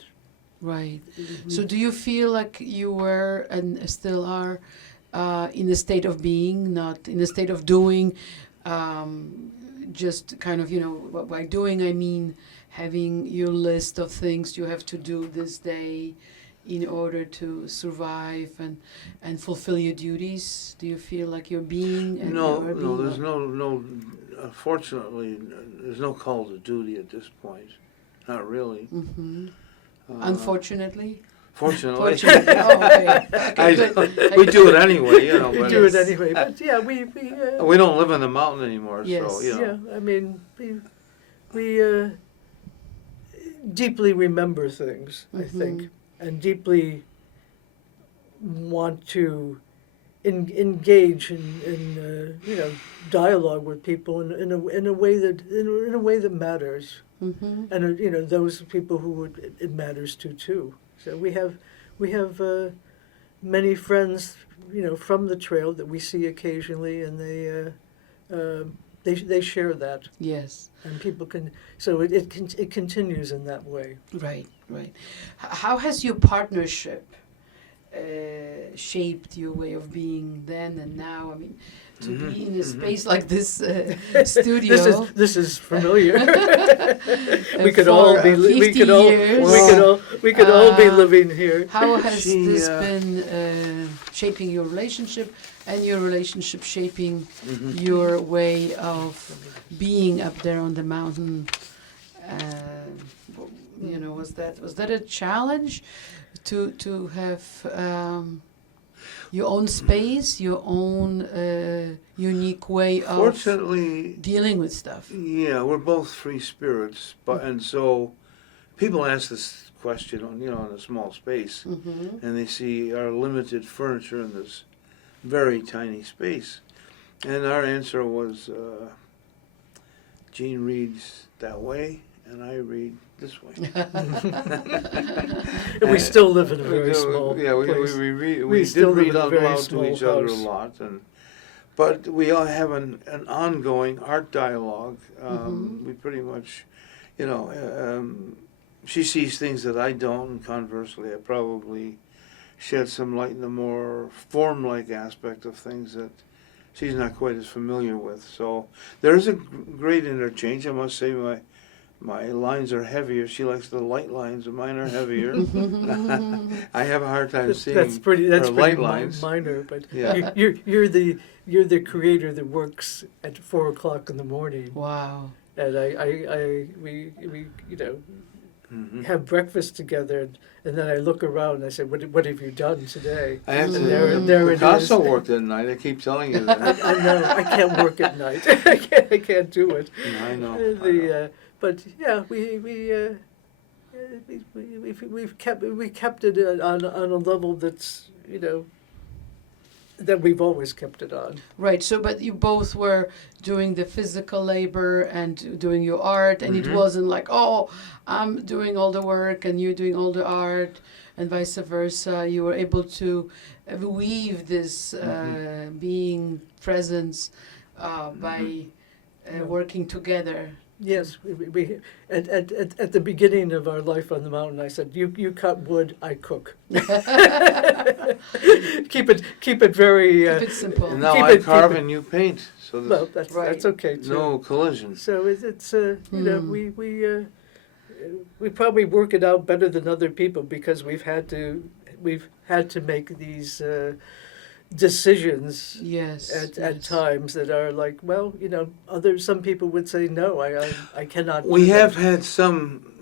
Right. So do you feel like you were and still are in a state of being, not in a state of doing, just kind of, by doing I mean having your list of things you have to do this day in order to survive and fulfill your duties? Do you feel like you're being? And No, you are being? there's no. Fortunately, there's no call to duty at this point. Not really. Unfortunately. Fortunately, Fortunately. Oh, okay. we do it anyway. we But do it anyway. But yeah, we we don't live in the mountain anymore, Yes. so yeah. I mean, we deeply remember things, I think, and deeply want to engage in dialogue with people in a way that matters, and those people who it matters to too. So we have many friends from the trail that we see occasionally, and they share that, Yes. and people can. So it continues in that way. Right. How has your partnership shaped your way of being then and now? I mean, to be in a space like this studio. This is familiar. we could for all be 50 years. we could all be living here. How has this been shaping your relationship, and your relationship shaping your way of being up there on the mountain? Was that a challenge to have your own space, your own unique way of fortunately, dealing with stuff? yeah, we're both free spirits, and so people ask this question in a small space, and they see our limited furniture in this very tiny space, and our answer was, Jeanne reads that way, and I read this way. And we still live in a very We do, small yeah, place. we still did live read in a out very loud to small each other a house. lot, but we all have an ongoing art dialogue. We pretty much, she sees things that I don't, and conversely, I probably shed some light in the more form-like aspect of things that she's not quite as familiar with. So there's a great interchange. I must say my lines are heavier. She likes the light lines, and mine are heavier. I have a hard time seeing That's pretty her light lines. minor, but Yeah. you're the creator that works at 4 o'clock in the morning, Wow. and we have breakfast together, and then I look around and I say, what have you done today? I have to. There it Picasso is. worked at night. I keep telling you that. I know I can't work at night. I can't do it. I know. But yeah, we kept it on a level that's that we've always kept it on. Right. So, but you both were doing the physical labor and doing your art, and it wasn't like, oh, I'm doing all the work and you're doing all the art, and vice versa. You were able to weave this being presence by working together. Yes, we at the beginning of our life on the mountain, I said, "You cut wood, I cook." keep it very. Keep it simple. And now Keep I it- carve keep it- and you paint, so there's Well, that's Right. okay too. no collision. So it's we probably work it out better than other people because we've had to make these decisions Yes. at times that are like, well, some people would say no, I cannot. We do have that. had some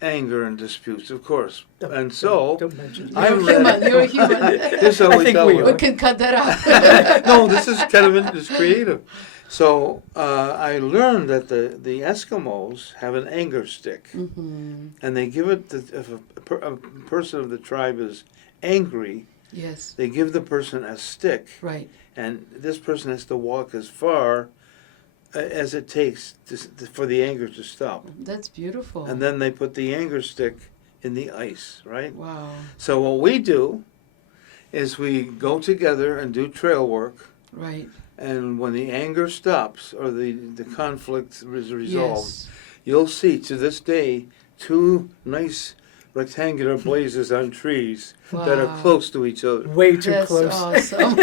anger and disputes, of course, and so Don't mention it. I'm You're human. ready. You're human. This is how I we think tell we them. We can cut that out. No, this is kind of it's creative. So I learned that the Eskimos have an anger stick, and they give it if a person of the tribe is angry, Yes. they give the person a stick, Right. and this person has to walk as far as it takes for the anger to stop. That's beautiful. And then they put the anger stick in the ice, right? Wow. So what we do is we go together and do trail work, Right. and when the anger stops or the conflict is resolved, Yes. you'll see to this day 2 nice rectangular blazes on trees that are Wow. close to each other. Way too That's close. awesome.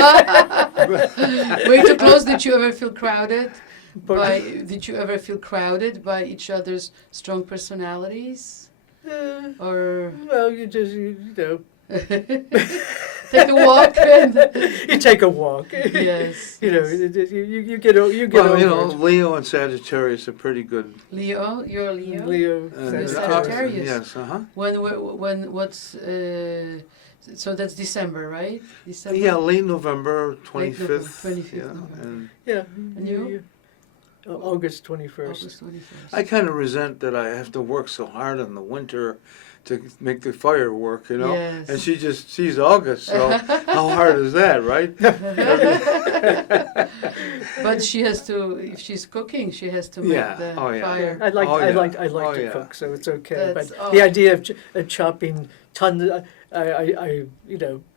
Way too close. Did you ever feel crowded? Did you ever feel crowded by each other's strong personalities? Or Well, you just take a walk and you take a walk. yes. You get Well, over it. Leo and Sagittarius are pretty good. Leo, you're a Leo. Leo, You're Sagittarius. Sagittarius. Yes, When what's so that's December, right? December. Yeah, late November, Late 25th. November, 25th Yeah, November. and Yeah. And you? August 21st. August 21st. I kind of resent that I have to work so hard in the winter to make the fire work, Yes. And she's August, so how hard is that, right? But she has to, if she's cooking, she has to make Yeah. the Oh, yeah. fire. I like Oh, I yeah. like I like Oh, to yeah. cook, so it's okay. That's- But oh. the idea of chopping tons, I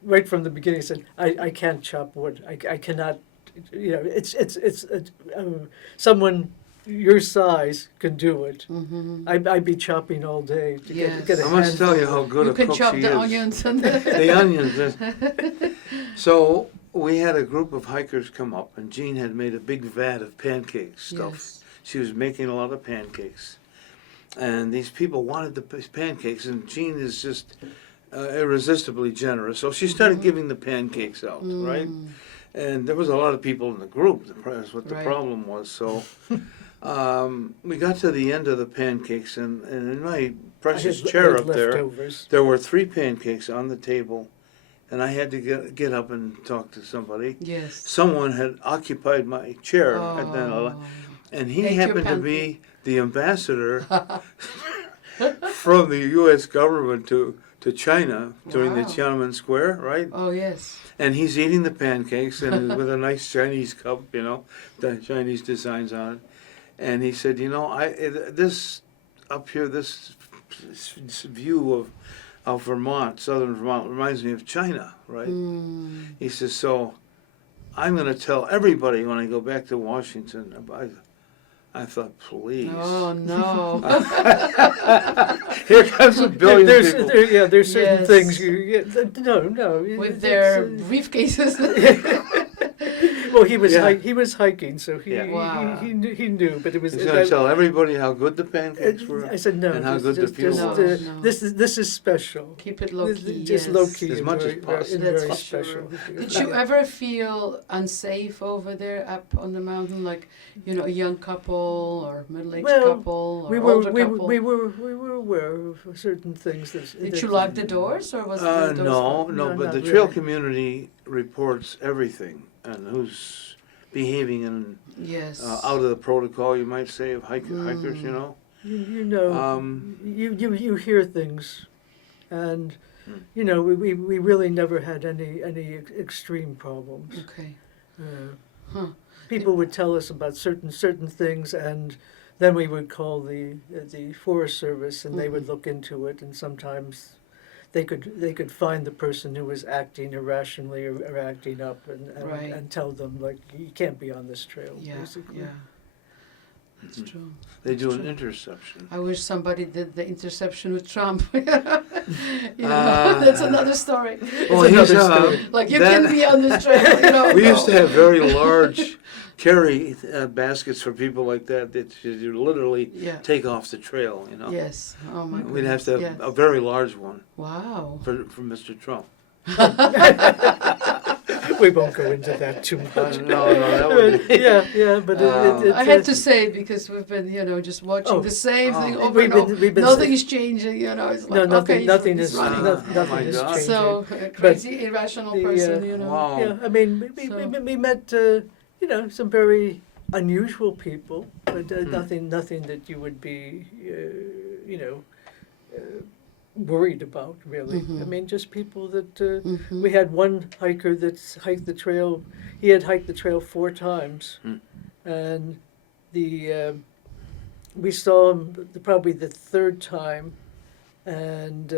right from the beginning said I can't chop wood. I cannot. It's someone your size can do it. Mm-hmm. I'd be chopping all day to Yes. get a I must tell you handful. how good You a can cook chop she the is. onions and The onions. So we had a group of hikers come up, and Jeanne had made a big vat of pancake stuff. Yes. She was making a lot of pancakes, and these people wanted the pancakes, and Jeanne is just irresistibly generous. So she started giving the pancakes out, right? And there was a lot of people in the group. That's what the Right. problem was. So we got to the end of the pancakes, and in my precious chair up there, leftovers. there were 3 pancakes on the table, and I had to get up and talk to somebody. Yes. Someone had occupied my chair, and Oh. he Ate your happened to be pancake. the ambassador from the U.S. government to China during the Wow. Tiananmen Square, right? Oh yes. And he's eating the pancakes and with a nice Chinese cup, the Chinese designs on it. And he said, up here, this view of Vermont, southern Vermont, reminds me of China, right? He says, so I'm going to tell everybody when I go back to Washington. I thought, please. Oh, no. Here comes a billion people. There's certain Yes. things no. With their briefcases. Well, he was Yeah. he was hiking, so he Yeah. Wow. he knew, but it was. He's going to tell everybody how good the pancakes were. I said no. and how good the just, people just, were. No. This is special. Keep it low This- key. just yes. low key, As and much as very, possible. and That's very for special. Did you ever feel unsafe over there up on the mountain, like a young couple or middle-aged Well, couple or We were older we, couple? we were aware of certain things. Did you lock the doors or was the doors No, open? No, but not the trail really. community reports everything and who's behaving in Yes. out of the protocol, you might say, of hikers. You know. You know, you hear things, and we really never had any extreme problems. Okay. Uh, People would tell us about certain things, and then we would call the Forest Service, and they would look into it, and sometimes they could find the person who was acting irrationally or acting up, Right. and tell them, like, you can't be on this trail. Yeah. Basically. Yeah. That's true. They do an true. interception. I wish somebody did the interception with Trump. That's another story. Well, It's he's, another story. Like you that- can be on this trail. We go. used to have very large carry baskets for people like that you literally Yeah. take off the trail. Yes. Oh my goodness. We'd have to have yes. a very large one Wow. for Mr. Trump. We won't go into that too much. No, that would be. yeah, but I had to say it because we've been, just watching Oh. the same thing over We've and been- over. we've been- Nothing is changing. It's like No, okay, nothing he's is running. nothing my is God. changing. So crazy, irrational the, person. Wow. Yeah, I mean, So- we met some very unusual people, but nothing that you would be worried about, really. I mean, just people that we had one hiker that's hiked the trail. He had hiked the trail 4 times, and we saw him probably the 3rd time, and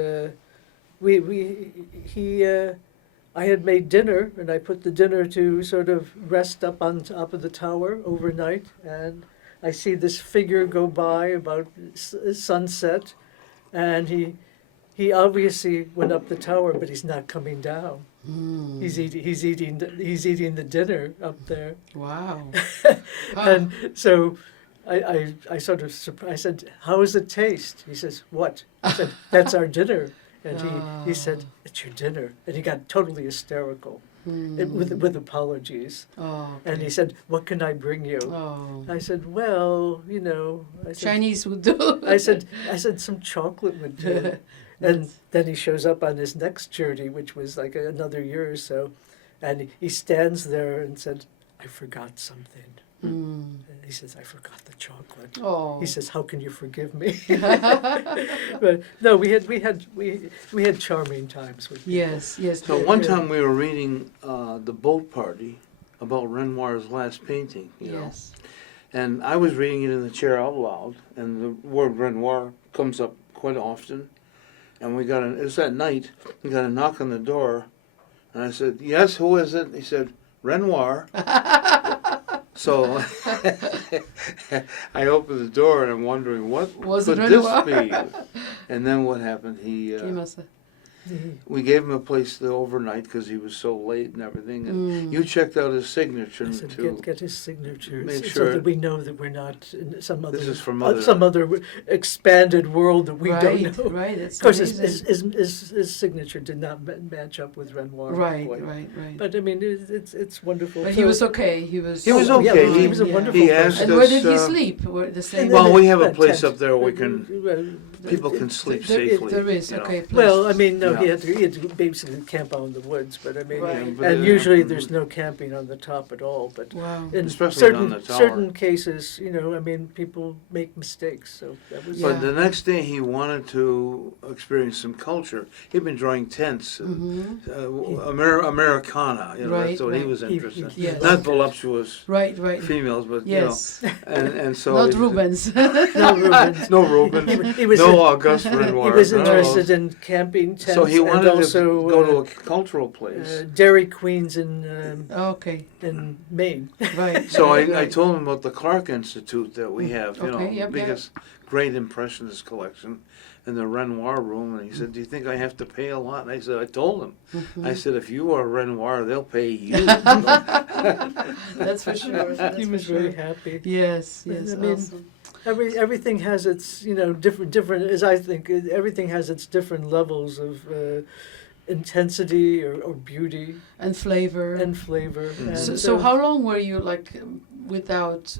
I had made dinner, and I put the dinner to sort of rest up on top of the tower overnight, and I see this figure go by about sunset, and he obviously went up the tower, but he's not coming down. He's eating the dinner up there. Wow. And so I sort of I said, "How does it taste?" He says, "What?" I said, "That's our dinner." And he said, "It's your dinner," and he got totally hysterical, with apologies. Oh, And he said, "What can I bring you?" oh. I said, "Well, I said, Chinese would do. I said some chocolate would do." And then he shows up on his next journey, which was like another year or so, and he stands there and said, "I forgot something." And he says, "I forgot the chocolate." Oh. He says, "How can you forgive me?" But no, we had charming times with people. Yes. So one time we were reading the Boat Party about Renoir's last painting, Yes. and I was reading it in the chair out loud, and the word Renoir comes up quite often, and it was at night, we got a knock on the door, and I said, "Yes, who is it?" He said, "Renoir." So I opened the door and I'm wondering, what Was it could this Renoir? be? And then what happened? He must have. We gave him a place to overnight because he was so late and everything. And you checked out his signature I said, too. get his signature Make so sure- that we know that we're not in some other This is from other- some other expanded world that we don't know. Right. That's Of course, amazing. his signature did not match up with Renoir. Right. quite. But I mean, it's wonderful. But he was okay. He was. He was Oh, yeah, okay. he was a Yeah. wonderful He asked person. And where did he us, sleep? Where the same. Well, we have a tent. place up there where we can, Well, people can sleep there, safely. There is you know. okay. Place. Well, I mean, no, No, Yeah. he had to basically camp out in the woods, but I mean, Right. but, and usually there's no camping on the top at all. But Wow. in Especially on the tower. certain cases, I mean, people make mistakes. So that was. Yeah. But the next day he wanted to experience some culture. He'd been drawing tents, Americana, Right, that's what he right. was interested in. Yes. Not voluptuous Right, right. females, but Yes. and so Not he- Rubens. No, Rubens. No Rubens, He was no August Renoir. he was no. interested in camping tents So he and wanted also to go to a cultural place. Dairy Queens Okay, in Maine. right. So I right. told him about the Clark Institute that we have, Okay, yep, biggest great impressionist collection in the Renoir room. And he said, "Do you think I have to pay a lot?" And I said, I told him, I said, "If you are Renoir, they'll pay you." That's for sure. That's He for was sure. very happy. Yes, yes, I mean, awesome. Everything has its different as I think everything has its different levels of intensity or beauty And flavor. and flavor. Mhm. And So how long were you without?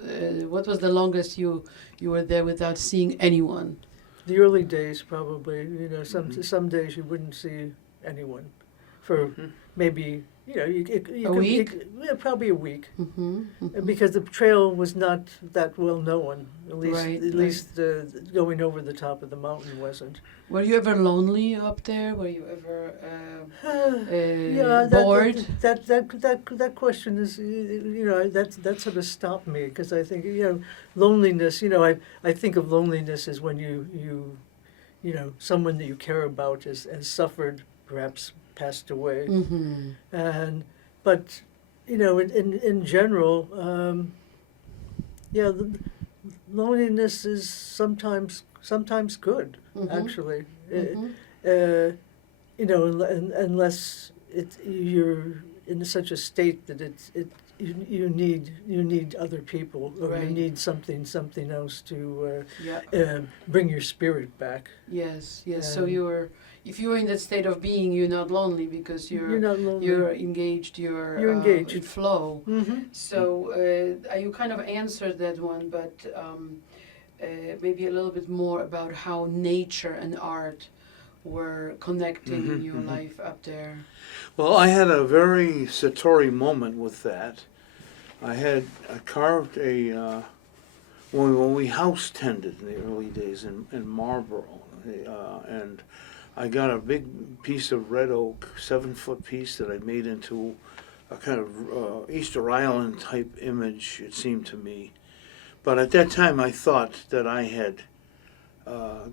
What was the longest you were there without seeing anyone? the early days probably Mm-hmm. some days you wouldn't see anyone for maybe A week? probably a week. Mm-hmm. Because the trail was not that well known, Right, at least going over the top of the mountain wasn't. Were you ever lonely up there? Were you ever Yeah, bored? that question is that sort of stopped me because I think loneliness. I think of loneliness as when you someone that you care about has suffered, perhaps passed away, Mm-hmm. but in general, loneliness is sometimes good, actually. Unless you're in such a state that you need other people, or Right. you need something else to Yeah. bring your spirit back. Yes. Yes. So if you're in that state of being, you're not lonely because You're not lonely. you're engaged. You're engaged. in flow. Mm-hmm. So you kind of answered that one, but maybe a little bit more about how nature and art were connecting in your life up there. Well, I had a very Satori moment with that. I carved when we house tended in the early days in Marlborough, and I got a big piece of red oak, 7-foot piece that I made into a kind of Easter Island type image, it seemed to me. But at that time I thought that I had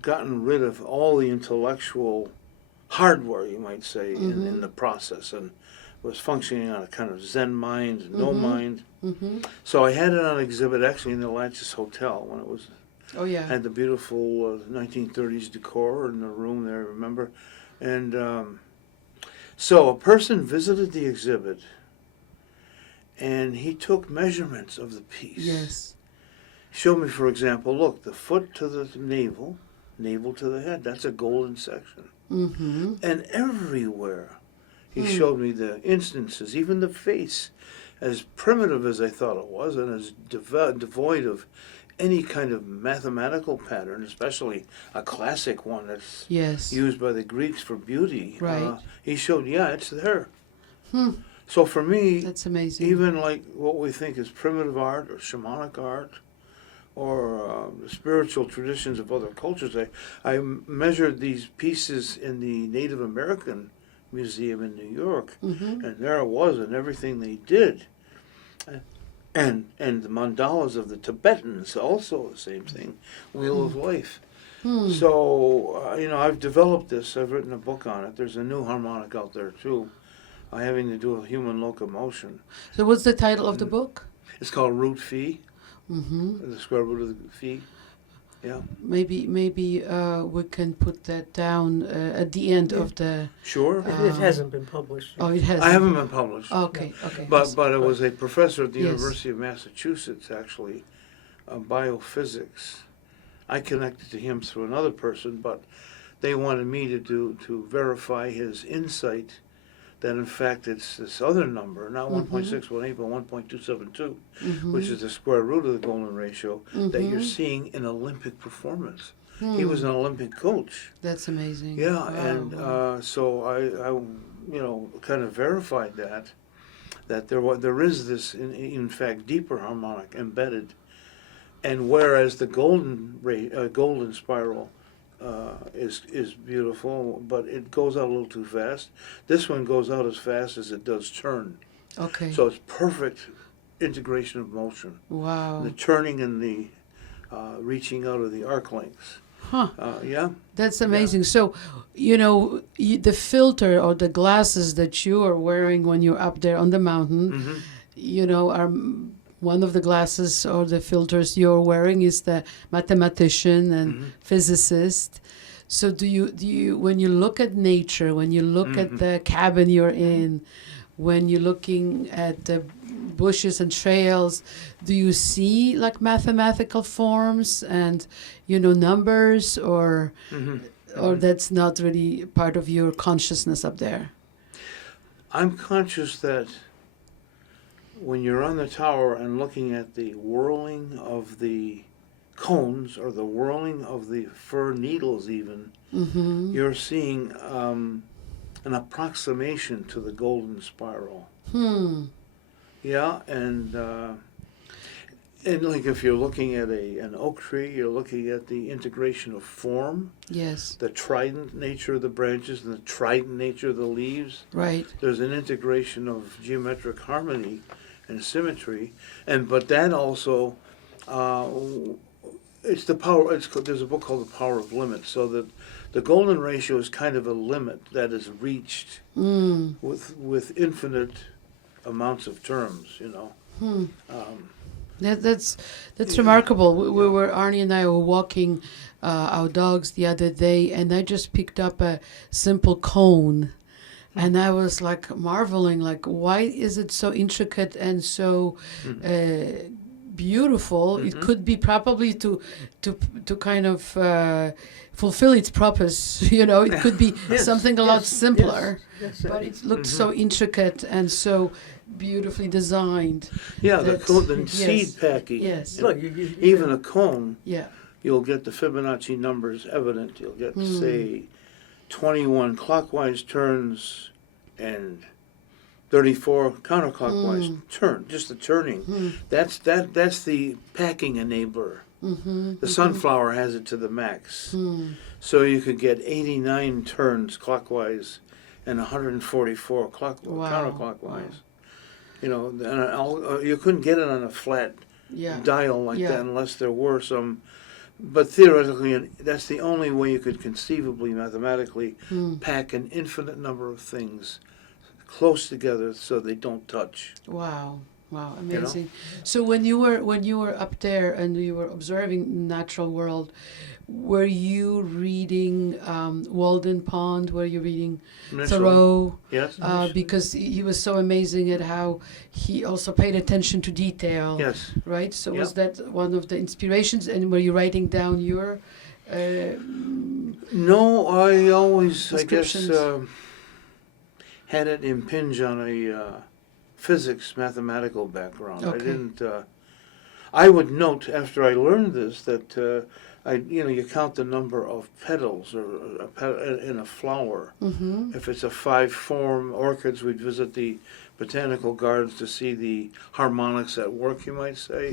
gotten rid of all the intellectual hardware, you might say, in the process, and was functioning on a kind of Zen mind, no mind. Mm-hmm. So I had it on exhibit actually in the Latches Hotel when it was Oh yeah. had the beautiful 1930s decor in the room there, remember? And so a person visited the exhibit and he took measurements of the piece. Yes. Showed me, for example, look, the foot to the navel to the head, that's a golden section. Mm-hmm. And everywhere he showed me the instances, even the face, as primitive as I thought it was and as devoid of any kind of mathematical pattern, especially a classic one that's Yes. used by the Greeks for beauty. Right. He showed, it's there. Hmm. So for me, That's amazing. even like what we think is primitive art or shamanic art or the spiritual traditions of other cultures, I measured these pieces in the Native American Museum in New York, and there it was, and everything they did. And the mandalas of the Tibetans, also the same thing, Wheel of Life. So, I've developed this, I've written a book on it. There's a new harmonic out there too, having to do with human locomotion. So what's the title of the book? It's called Root Fee, Mm-hmm. the square root of the fee. Yeah. Maybe we can put that down at the end of the. Sure. It hasn't been published. Oh, it has. I haven't been published. Okay. Okay. But it was a professor at the Yes. University of Massachusetts, actually, biophysics. I connected to him through another person, but they wanted me to verify his insight that in fact it's this other number, not 1.618, but 1.272, which is the square root of the golden ratio that you're seeing in Olympic performance. He was an Olympic coach. That's amazing. Yeah, Wow, and wow. so I kind of verified that there is this, in fact, deeper harmonic embedded, and whereas the golden spiral is beautiful, but it goes out a little too fast. This one goes out as fast as it does turn. Okay. So it's perfect integration of motion. Wow. The turning and the reaching out of the arc lengths. Huh. Yeah. That's amazing. So, the filter or the glasses that you are wearing when you're up there on the mountain, are one of the glasses or the filters you're wearing is the mathematician and physicist. So do you when you look at nature, when you look at the cabin you're in, when you're looking at the bushes and trails, do you see like mathematical forms and numbers, or that's not really part of your consciousness up there? I'm conscious that when you're on the tower and looking at the whirling of the cones or the whirling of the fir needles even, you're seeing an approximation to the golden spiral. Yeah, and like if you're looking at an oak tree, you're looking at the integration of form. Yes. The trident nature of the branches and the trident nature of the leaves. Right. There's an integration of geometric harmony and symmetry, but that also, it's the power. There's a book called The Power of Limits. So that the golden ratio is kind of a limit that is reached with infinite amounts of terms. That's remarkable. We were Arnie and I were walking our dogs the other day, and I just picked up a simple cone, and I was like marveling, like, why is it so intricate and so beautiful? It could be probably to kind of fulfill its purpose. It could be something a lot simpler, but it looked so intricate and so beautifully designed. Yeah, the seed packing. Yes. Look, Even a cone. Yeah. You'll get the Fibonacci numbers evident. You'll get, say, 21 clockwise turns and 34 counterclockwise turn. Just the turning. That's the packing enabler. The sunflower has it to the max. So you could get 89 turns clockwise and 144 counterclockwise. And you couldn't get it on a flat dial like that unless there were some. But theoretically, that's the only way you could conceivably, mathematically, pack an infinite number of things close together so they don't touch. Wow, amazing. So when you were up there and you were observing the natural world, were you reading Walden Pond? Were you reading Thoreau? Yes. Because he was so amazing at how he also paid attention to detail. Yes. Right? So was that one of the inspirations? And were you writing down your No, I always, I guess, descriptions? had it impinge on a physics mathematical background. Okay. I didn't. I would note after I learned this that you count the number of petals in a flower. If it's a 5-form orchids, we'd visit the botanical gardens to see the harmonics at work, you might say.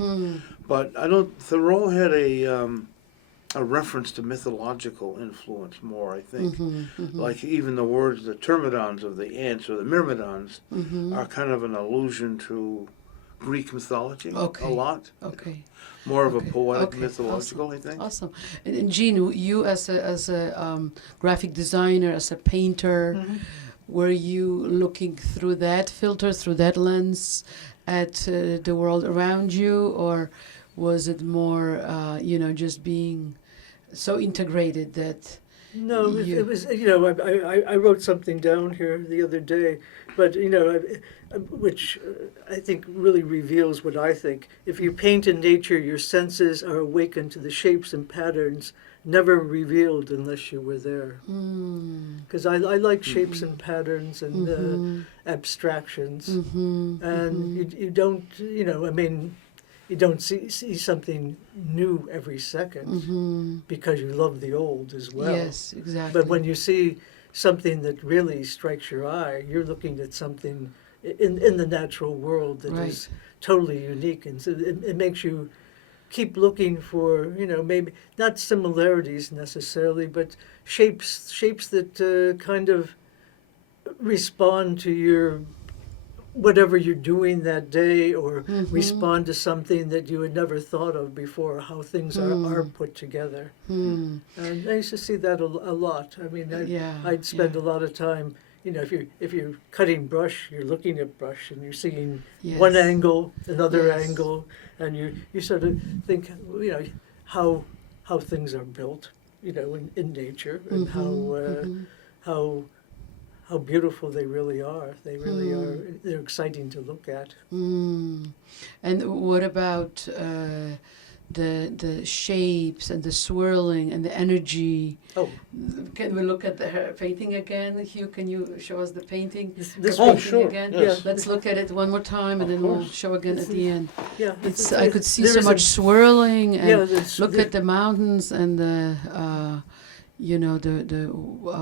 But Thoreau had a reference to mythological influence more, I think. Like even the words, the termidons of the ants or the myrmidons are kind of an allusion to Greek mythology a lot. Okay. More of a poetic mythological, awesome. I think. Awesome. And Jeanne, you as a graphic designer, as a painter, were you looking through that filter, through that lens at the world around you, or was it more, just being so integrated that? No, it was, I wrote something down here the other day, but, which I think really reveals what I think. If you paint in nature, your senses are awakened to the shapes and patterns never revealed unless you were there. Because I like shapes and patterns and abstractions. And you don't, you don't see something new every second because you love the old as well. Yes, exactly. But when you see something that really strikes your eye, you're looking at something in the natural world that Right. is totally unique, and so it makes you keep looking for, maybe not similarities necessarily, but shapes that kind of respond to your whatever you're doing that day, or respond to something that you had never thought of before, how things are put together. And I used to see that a lot. I mean, I'd spend a lot of time, if you're cutting brush, you're looking at brush and you're seeing one angle, another angle, and you sort of think, how things are built, in nature, and how beautiful they really are. They really are. They're exciting to look at. And what about the shapes and the swirling and the energy? Oh, Can we look at her painting again? Hugh, can you show us the painting? this Oh, one, sure. Again? Yes. Let's look at it one more time, and Of then we'll course. show again at the end. yeah. I could see there so is much swirling, and there's- look at the mountains and the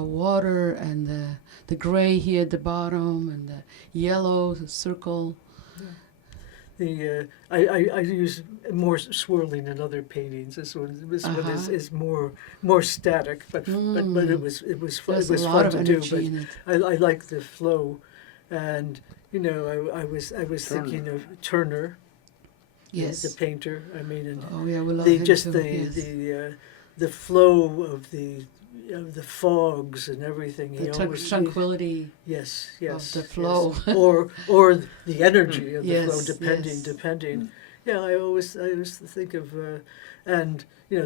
water and the gray here at the bottom and the yellow circle. I use more swirling in other paintings. This one is more static, but it was There's it was a lot fun of to do. energy in it. But I like the flow, and I was thinking of Turner, Yes. the painter. I mean, and Oh yeah, we love the him just too. the the flow of the fogs and everything. The tranquility Yes, of the flow. yes. or the energy of the flow, Yes, depending. yes. Yeah, I always think of and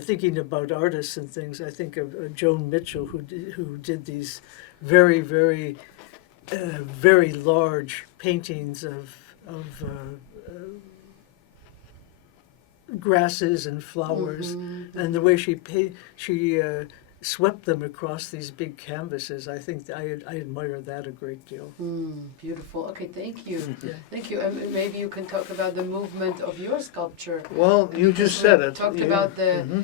thinking about artists and things. I think of Joan Mitchell, who did these very very very large paintings of grasses and flowers, and the way she swept them across these big canvases. I think I admire that a great deal. Beautiful. Okay, thank you. Yeah. Thank you. And maybe you can talk about the movement of your sculpture. Well, you just said it. Talked You- about Mhm.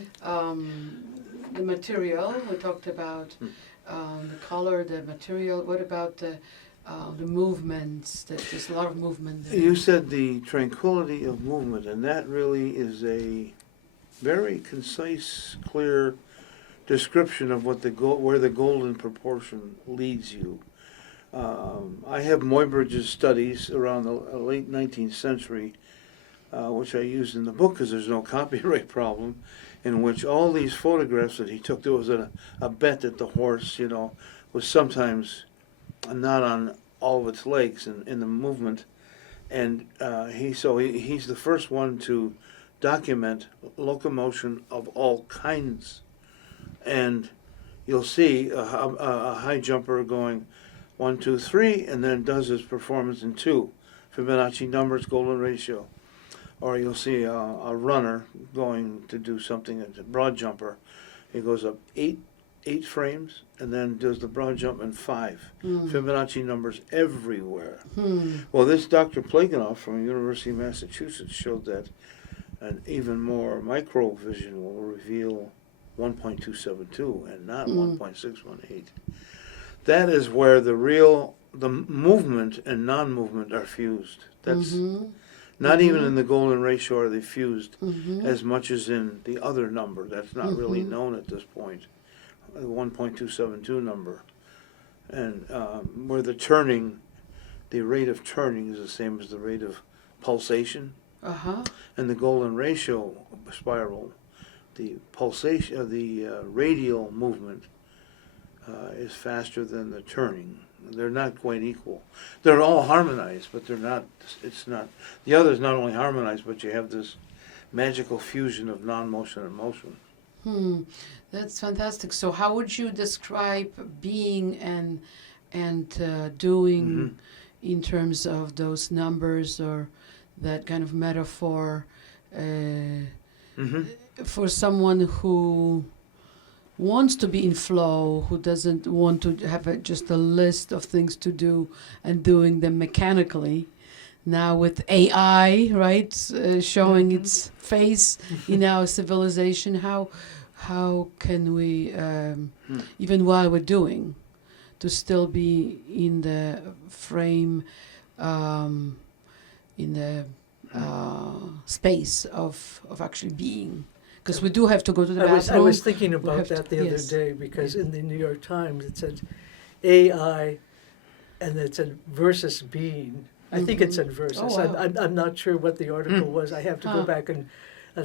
the material. We talked about the color, the material. What about the movements? There's a lot of movement there. You said the tranquility of movement, and that really is a very concise, clear description of what where the golden proportion leads you. I have Muybridge's studies around the late 19th century, which I used in the book because there's no copyright problem, in which all these photographs that he took, there was a bet that the horse, was sometimes not on all of its legs in the movement, and he's the first one to document locomotion of all kinds. And you'll see a high jumper going 1, 2, 3, and then does his performance in 2, Fibonacci numbers, golden ratio. Or you'll see a runner going to do something, a broad jumper. He goes up 8 frames and then does the broad jump in 5. Fibonacci numbers everywhere. Well, this Dr. Plaganoff from University of Massachusetts showed that an even more micro vision will reveal 1.272 and not 1.618. That is where the movement and non-movement are fused. That's not even in the golden ratio are they fused as much as in the other number. That's not really known at this point, the 1.272 number. And where the rate of turning is the same as the rate of pulsation. And the golden ratio spiral, the pulsation, the radial movement is faster than the turning. They're not quite equal. They're all harmonized, but they're not. It's not. The other is not only harmonized, but you have this magical fusion of non-motion and motion. That's fantastic. So, how would you describe being and doing in terms of those numbers or that kind of metaphor for someone who wants to be in flow, who doesn't want to have just a list of things to do and doing them mechanically, now with AI, right, showing its face in our civilization, how can we, even while we're doing, to still be in the frame, in the space of actually being, because we do have to go to the bathroom. I was thinking about have that to- the other yes. day, because in the New York Times it said AI, and it said versus being. I think it said versus. Oh, wow. I'm not sure what the article was. I have to go Huh. back and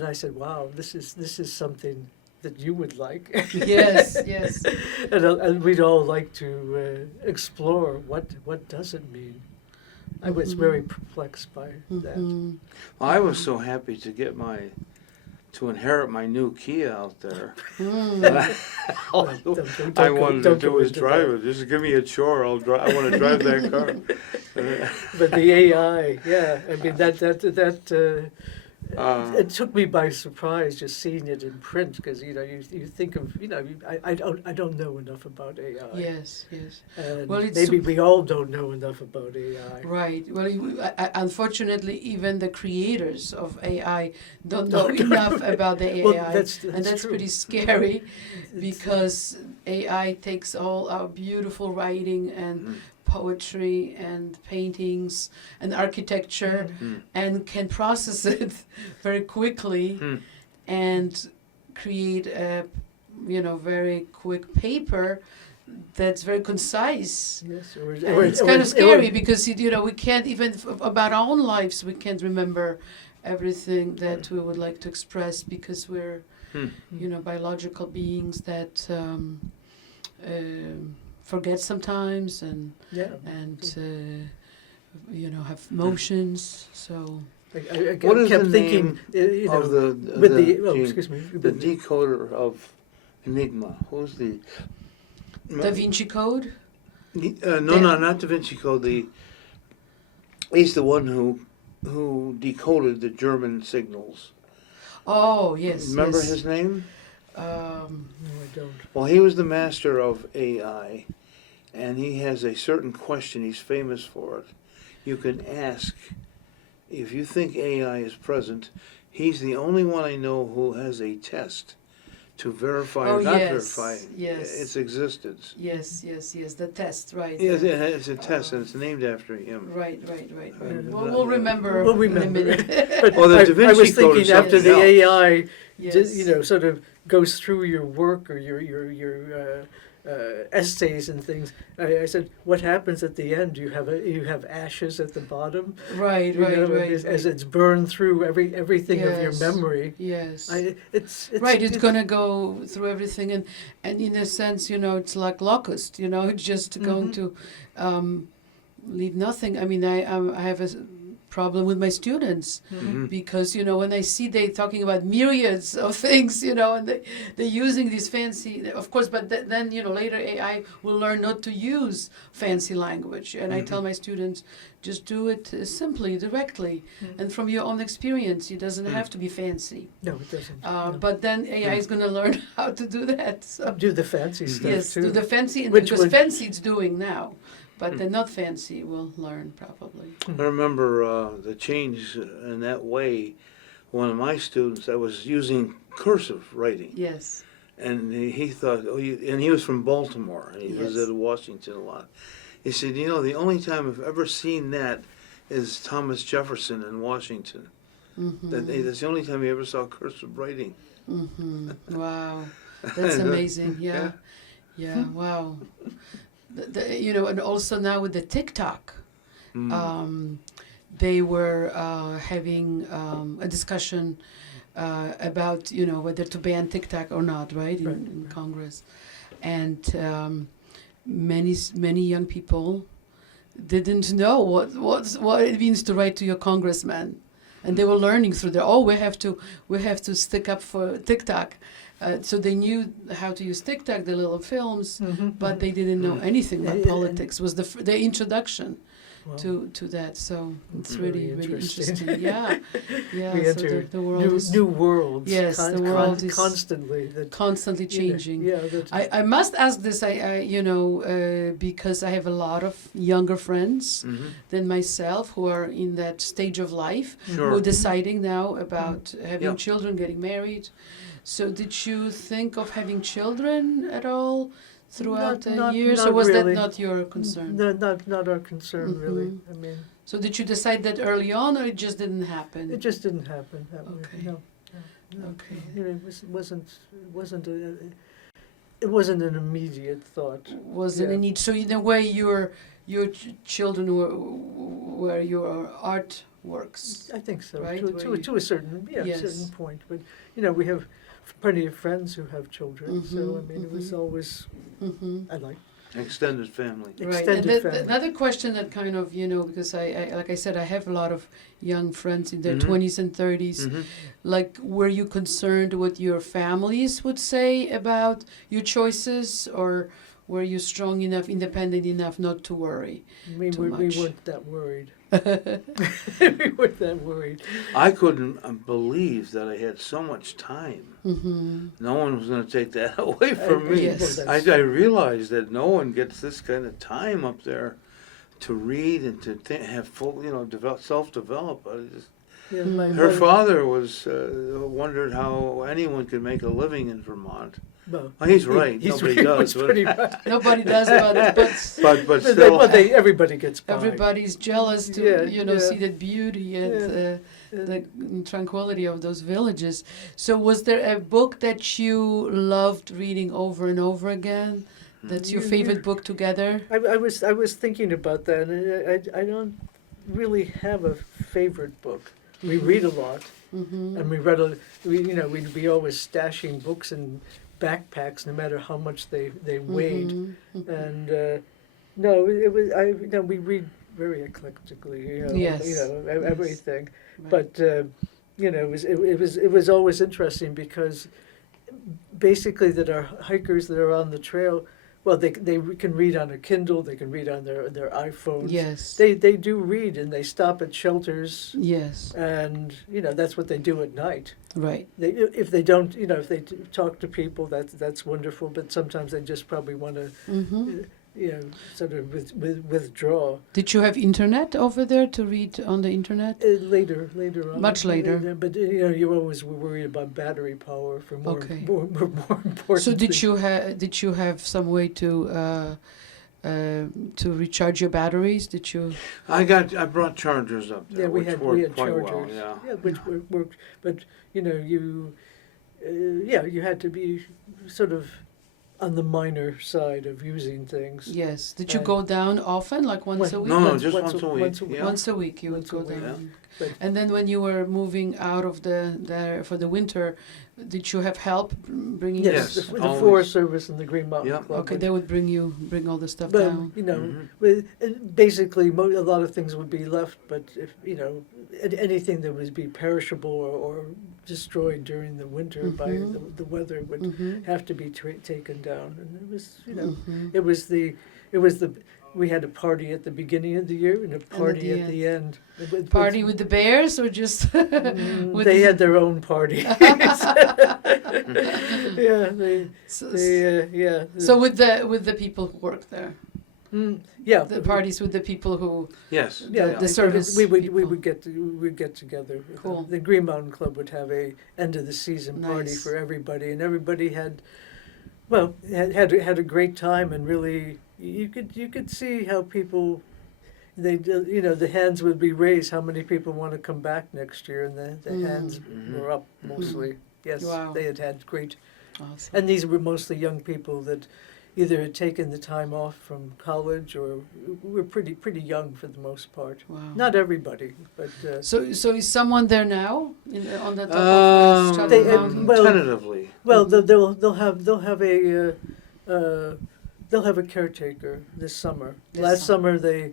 I said, wow, this is something that you would like. Yes, yes. And we'd all like to explore what does it mean. I was very perplexed by that. Mhm. I was so happy to get to inherit my new Kia out there. All Don't I go- wanted to don't do go was into drive that. it. Just give me a chore. I'll drive. I want to drive that car. But the AI, yeah, I mean that it took me by surprise just seeing it in print, because you think of I don't know enough about AI. Yes, yes. And Well, it's maybe we all don't know enough about AI. Right. Well, unfortunately, even the creators of AI don't know enough about the AI, Well, that's and that's true. pretty scary, because AI takes all our beautiful writing and poetry and paintings and architecture and can process it very quickly and create a very quick paper that's very concise. Yes, And it's kind of scary, because we can't even about our own lives, we can't remember everything that we would like to express, because we're biological beings that forget sometimes and have emotions. So I What is kept the thinking, name of with the Gene, excuse me, the decoder of Enigma? Who's the Da Vinci Code. no, not Da Vinci Code. He's the one who decoded the German signals. Oh yes. Remember yes. his name? no, I don't. Well, he was the master of AI, and he has a certain question. He's famous for it. You can ask if you think AI is present. He's the only one I know who has a test to verify or not verify its existence. Yes, the test, right? Yes, it's a test, and it's named after him. Right. And, We'll remember. We'll in a remember. minute. But Well, the Da I was Vinci Code thinking is after something the else. AI, Yes. sort of goes through your work or your essays and things. I said, what happens at the end? You have ashes at the bottom. Right. As it's burned through everything of your Yes. memory. Yes. It's Right, it's gonna go through everything, and in a sense, it's like locust. It's just going to leave nothing. I mean, I have a problem with my students because when I see they talking about myriads of things, and they're using these fancy, of course, but then later AI will learn not to use fancy language, and I tell my students, just do it simply, directly, and from your own experience. It doesn't have to be fancy. No, it doesn't. No. But then AI is going to learn how to do that. So Do the fancy stuff yes, too. do the fancy, Which because would- fancy it's doing now, but the not fancy will learn probably. I remember the change in that way. One of my students, I was using cursive writing, Yes. and he thought, and he was from Baltimore, and he Yes. visited Washington a lot. He said, the only time I've ever seen that is Thomas Jefferson in Washington. That's the only time he ever saw cursive writing. Wow, that's amazing. Yeah. Wow. And also now with the TikTok, they were having a discussion about whether to ban TikTok or not, right, in Congress, and many young people didn't know what it means to write to your congressman, and they were learning through there. Oh, we have to stick up for TikTok. So they knew how to use TikTok, the little films, but they didn't know anything about politics. Was the introduction Wow. to that. So it's Very really interesting. interesting. Yeah, yeah. We so enter the world is new worlds. Yes, the world is constantly. That, constantly changing. Yeah. That, I must ask this, because I have a lot of younger friends than myself who are in that stage of life, who are Sure. deciding now about having Yeah. children, getting married. So did you think of having children at all throughout the years, or not was really. that not your concern? No, not our concern really. Mhm. I mean, So did you decide that early on, or it just didn't happen? it just didn't happen that Okay. way. No. Okay. You know, it wasn't an immediate thought. Wasn't Yeah. a need. So in a way, your children were your artworks. I think so. Right, where To a certain Yes. certain point, but you know we have plenty of friends who have children, so I mean it was always Mm-hmm. I like Extended family. Right. extended And family. another question that kind of, because I like I said, I have a lot of young friends in their Mhm. 20s and 30s. Mhm. Like, were you concerned what your families would say about your choices, or were you strong enough, independent enough not to worry? Too We much. weren't that worried. We weren't that worried. I couldn't believe that I had so much time. Mm-hmm. No one was going to take that away from me. Yes. I realized that no one gets this kind of time up there to read and to have full, self-develop. Yeah, Mm. Her father wondered how anyone could make a living in Vermont. well, Well, he's right. He's Nobody he does. was pretty right. Nobody does, but But still, Everybody gets by. everybody's jealous to Yeah. see the beauty and Yeah. the tranquility of those villages. So was there a book that you loved reading over and over again? That's your favorite book together? I was thinking about that, and I don't really have a favorite book. We read a lot, Mm-hmm. and we'd be always stashing books in backpacks, no matter how much they weighed. Mm-hmm. And no, it was we read very eclectically. Yes. Everything. Right. But it was always interesting because basically that our hikers that are on the trail, well, they can read on a Kindle, they can read on their iPhones. Yes. They do read, and they stop at shelters, Yes. and that's what they do at night. Right. If they don't, if they talk to people, that's wonderful. But sometimes they just probably want to, Mm-hmm. sort of withdraw. Did you have internet over there to read on the internet? Later on. Much later. But you always were worried about battery power for more Okay. more important. So did things. you have some way to recharge your batteries? Did you? I brought chargers up there, Yeah, we which had worked quite chargers. well. Yeah. Which worked. But you had to be sort of on the minor side of using things. Yes. Did you And- go down often, like once a week? No, Once- just once once a- a week. once a week. Yeah. Once a week you would Once a go week, down. But And then when you were moving out of there for the winter, did you have help bringing? yes, Yes, the always. Forest Service and the Green Mountain Yeah. Club. Okay, would- they would bring all the stuff but down. Mhm. basically, a lot of things would be left. But if anything that would be perishable or destroyed during the winter by Mhm. the weather would Mm-hmm. have to be taken down. And it was, Mm-hmm. it was the we had a party at the beginning of the year and a party at the end. Party with the bears, or just? with They the- had their own party. Yeah, So, yeah. so with the people who work there, Yeah, the parties with the people who. Yes. Yeah, the service We people. would get together. Cool. The Green Mountain Club would have a end of the season party Nice. for everybody, and everybody had a great time, and really you could see how people. The hands would be raised. How many people want to come back next year? And the hands Mhm. were up mostly. Yes, Wow. they had great. Awesome. And these were mostly young people that either had taken the time off from college or were pretty young for the most part. Wow. Not everybody, but So is someone there now on the top of Um, Stratton They- Mountain? well- Tentatively. well, they'll have a caretaker this summer. This Last summer they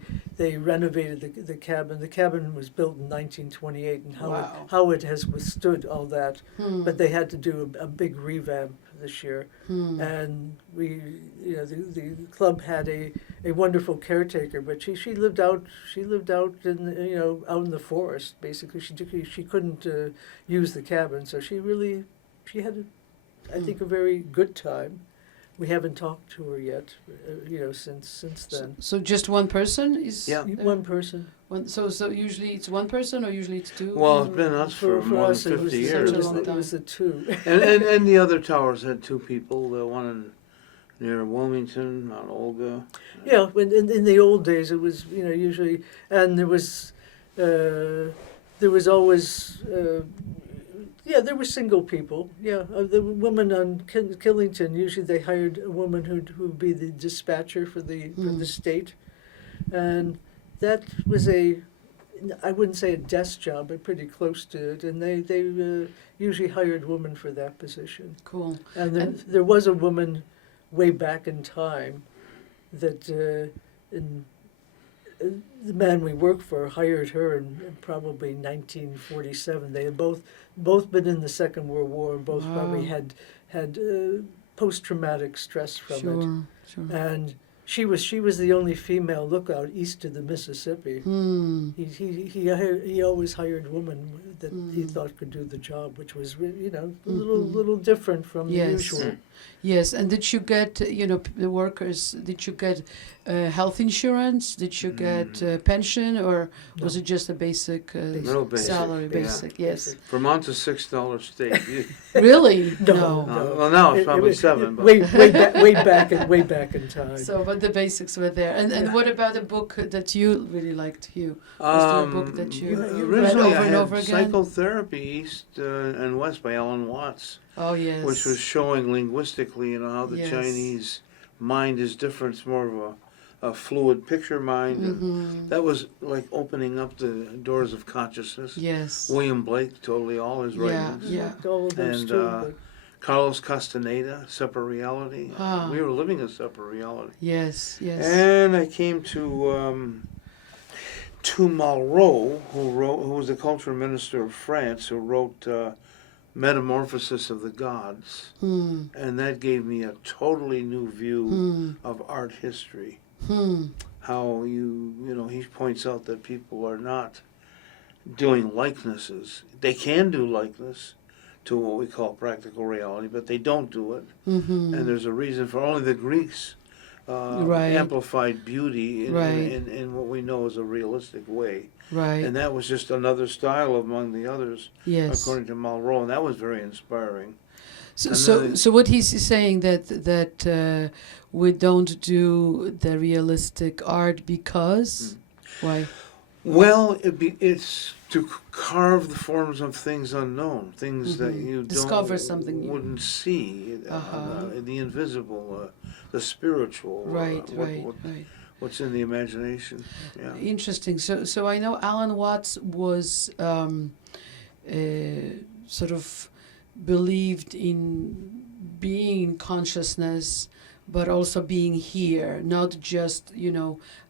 renovated the cabin. The cabin was built in 1928, and Wow. how it has withstood all that. Hmm. But they had to do a big revamp, this year, Hmm. and we, the club had a wonderful caretaker, but she lived out in out in the forest basically. She couldn't use the cabin, so she had I think a very good time. We haven't talked to her yet, since then. So just one person is Yeah. there? One person. So usually it's one person, or usually it's two. Well, it's been us for more us, than it was 50 such years. a long It was the two. And the other towers had two people. The one near Wilmington, Mount Olga. Yeah, when in the old days it was usually, and there was always there were single people. Yeah, the woman on Killington, usually they hired a woman who'd be the dispatcher for the state, and that was I wouldn't say a desk job, but pretty close to it, and they usually hired women for that position. Cool. And there was a woman way back in time that the man we worked for hired her in probably 1947. They had both been in the Second World War, and both probably Wow. had post-traumatic stress from it. Sure. And she was the only female lookout east of the Mississippi. Hmm. He always hired women that he thought could do the job, which was a little different from the Yes. usual. Yes, and did you get, the workers, did you get health insurance? Did you get pension, or was No. it just a basic, Real basic, salary? yeah. Basic, yes. Vermont's a $6 state. Really? No. Well, now it's It probably was 7. But way back in time. So, but the basics were there. And Yeah. what about a book that you really liked, Hugh? Was there a book that you read originally over I and had over again? Psychotherapy East and West by Alan Watts, Oh, yes. which was showing linguistically, how the Yes. Chinese mind is different. It's more of a fluid picture mind. And Mhm. that was like opening up the doors of consciousness. Yes. William Blake, totally all his Yeah, writings. yeah. All of those And, too. uh, Carlos Castaneda, Separate Reality. Ah. We were living a separate reality. Yes, yes. And I came to Malraux, who was the cultural minister of France, who wrote Metamorphosis of the Gods, Hmm. and that gave me a totally new view Hmm. of art history. Hmm. How he points out that people are not doing likenesses. They can do likeness to what we call practical reality, but they don't do it. Mm-hmm. And there's a reason for only the Greeks Right. amplified beauty Right. in what we know as a realistic way. Right. And that was just another style among the others, Yes. according to Malraux, and that was very inspiring. So, and so, then- so what he's saying that we don't do the realistic art because why? Well, it's to carve the forms of things unknown, things that you Discover something new. wouldn't see, the invisible, the spiritual, Right, right. what's in the imagination. Yeah. Interesting. So I know Alan Watts was sort of believed in being in consciousness, but also being here, not just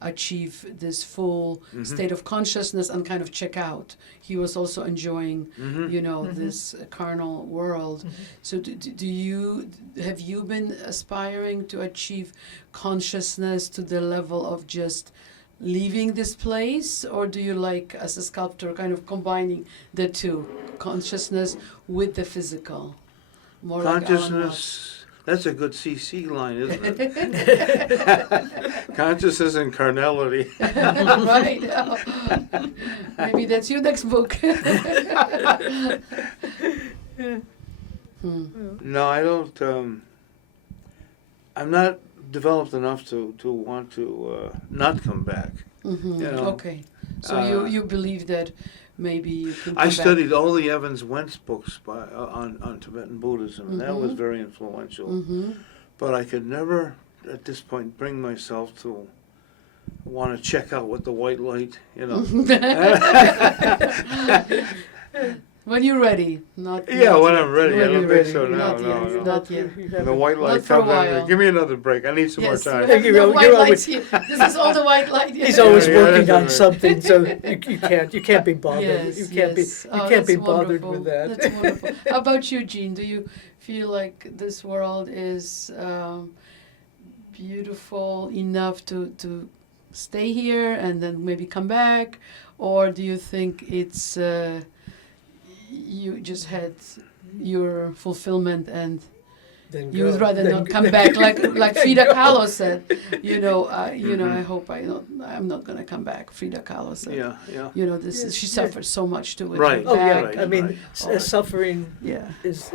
achieve this full state of consciousness and kind of check out. He was also enjoying this carnal world. So have you been aspiring to achieve consciousness to the level of just leaving this place, or do you like, as a sculptor, kind of combining the two, consciousness with the physical? More like Alan Watts. Consciousness, that's a good CC line, isn't it? Consciousness and carnality. Right. Maybe that's your next book. No, I don't. I'm not developed enough to want to not come back. Mm-hmm. You know, Okay. So you believe that maybe you can come I back. studied all the Evans Wentz books on Tibetan Buddhism, and that was very influential. Mm-hmm. But I could never, at this point, bring myself to want to check out with the white light, When you're ready, not Yeah, not when yet. I'm ready. I When don't you're think ready. so now. Not No, yet. no. Not yet. And the white light Not for a comes in. while. Give me another break. I need some Yes, more you time. have You no know, white you're lights here. This is all the white light. He's always Yeah, working that's on right. something, so you can't be bothered. Yes, you can't yes. be Oh, you can't be that's bothered wonderful. with that. That's wonderful. How about you, Jeanne? Do you feel like this world is beautiful enough to stay here and then maybe come back, or do you think it's you just had your fulfillment and Then you go. would rather Then not go. come back, like Frida Go. Kahlo said. I hope I'm not gonna come back. Frida Kahlo said. Yeah, yeah. Yeah, She yeah. suffers so much to it. Right. Oh yeah, Right, I mean, right. suffering Yeah. is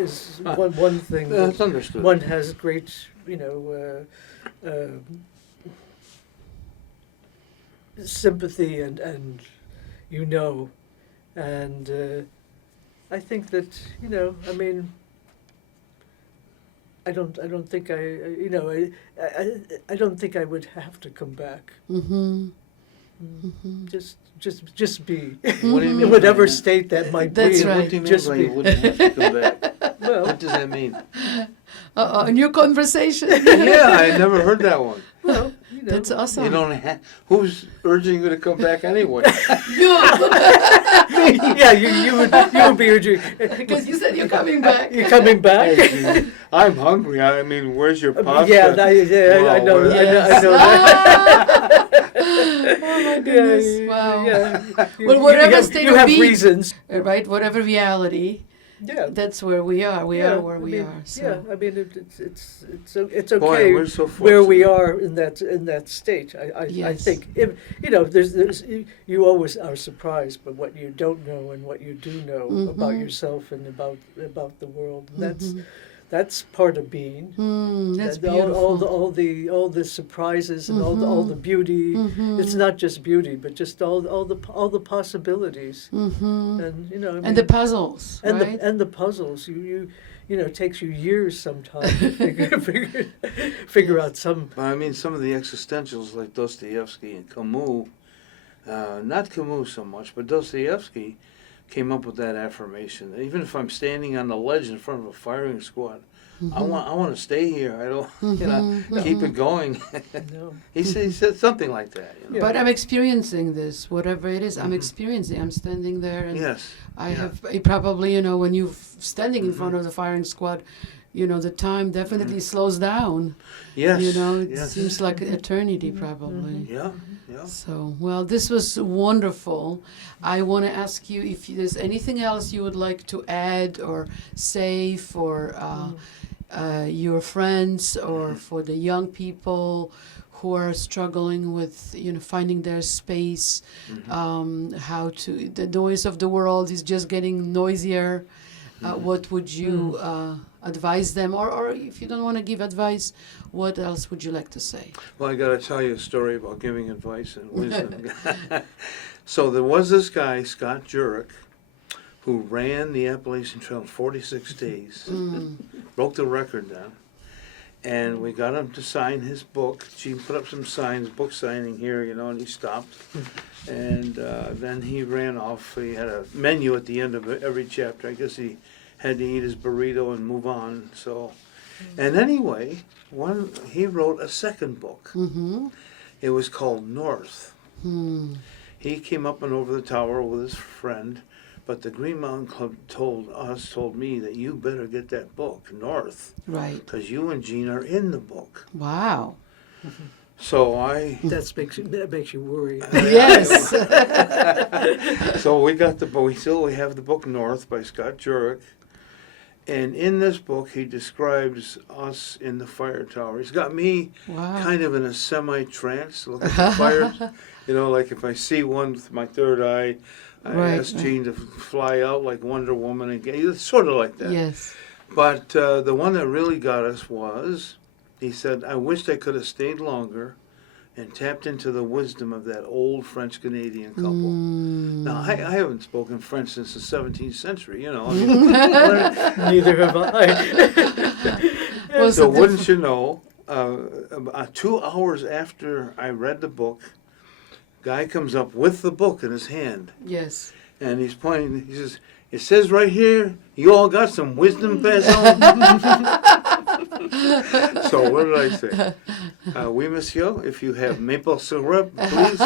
one thing that That's understood. one has great, sympathy and and I think that I mean, I don't think I don't think I would have to come back. Mm-hmm. Just be What do you mean in whatever by that? state that might That's be. right. What do you mean Just by be. you wouldn't have to come back? Well, What does that mean? A new conversation. Yeah, I never heard that one. well, That's awesome. You don't who's urging you to come back anyway? yeah, you would be urging. Because you said you're coming back. You're coming back. I'm hungry. I mean, where's your pasta? Yeah, I know. Well, I know that. Oh my goodness! Wow. Yeah. Well, whatever you have, state you of have being- reasons. Right? Whatever reality, Yeah. that's where we are. We Yeah, are where I we mean, are. So. Yeah, I mean it's Boy, okay we're so where we fortunate. are in that state. I Yes. think if there's you always are surprised by what you don't know and what you do know about Mhm. yourself and about the world. And Mhm. that's part of being. That's That beautiful. all the surprises and all the beauty. Mhm. It's not just beauty, but just all the possibilities. Mhm. And I mean, And the puzzles, and right? the puzzles. It takes you years sometimes to figure out some. I mean, some of the existentials like Dostoevsky and Camus, not Camus so much, but Dostoevsky came up with that affirmation. Even if I'm standing on the ledge in front of a firing squad, I want to stay here. I don't, keep it going. No. He said something like that. Yeah. But I'm experiencing this, whatever it is. I'm experiencing. I'm standing there, and Yes. I yeah. have probably when you're standing in front of the firing squad, the time definitely slows down. Yes. It yes. seems like an eternity probably. Yeah. Yeah. So, well, this was wonderful. I want to ask you if there's anything else you would like to add or say for your friends or for the young people who are struggling with, finding their space. The noise of the world is just getting noisier. What would you advise them? Or if you don't want to give advice, what else would you like to say? Well, I got to tell you a story about giving advice and wisdom. So there was this guy, Scott Jurek, who ran the Appalachian Trail in 46 days, broke the record then, and we got him to sign his book. She put up some signs, book signing here, and he stopped. And then he ran off. He had a menu at the end of every chapter. I guess he had to eat his burrito and move on. So, and anyway, he wrote a second book. Mm-hmm. It was called North. Hmm. He came up and over the tower with his friend, but the Green Mountain Club told me that you better get that book, North, Right. because you and Jeanne are in the book. Wow. So I... That makes you worry. Yes. So we got the book. We have the book North by Scott Jurek. And in this book, he describes us in the fire tower. He's got me Wow. kind of in a semi-trance, looking at the fires. Like if I see one with my third eye, I Right, ask right. Jeanne to fly out like Wonder Woman again. It's sort of like that. Yes. But the one that really got us was, he said, I wished I could have stayed longer and tapped into the wisdom of that old French-Canadian couple. Now, I haven't spoken French since the 17th century, I mean, Neither have I. Was so it the- wouldn't you know, about 2 hours after I read the book, guy comes up with the book in his hand, Yes. and he's pointing, he says, it says right here, you all got some wisdom pass on? So what did I say? Oui, monsieur, if you have maple syrup, please.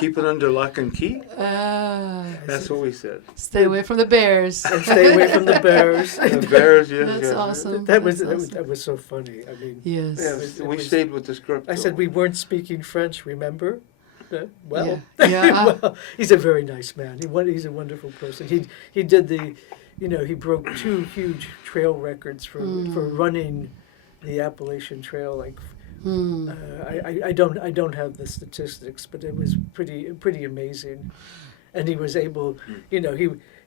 Keep it under lock and key. That's what we said. Stay away from the bears. And stay away from the bears. The bears, yes, That's yes. awesome. That was That's so funny. I mean, Yes. Yes, It we was- stayed with the script. I said though. we weren't speaking French. Remember? Well, Yeah. well, he's a very nice man. He's a wonderful person. He did the, he broke 2 huge trail records for running the Appalachian Trail. Like, I don't have the statistics, but it was pretty amazing. And he was able,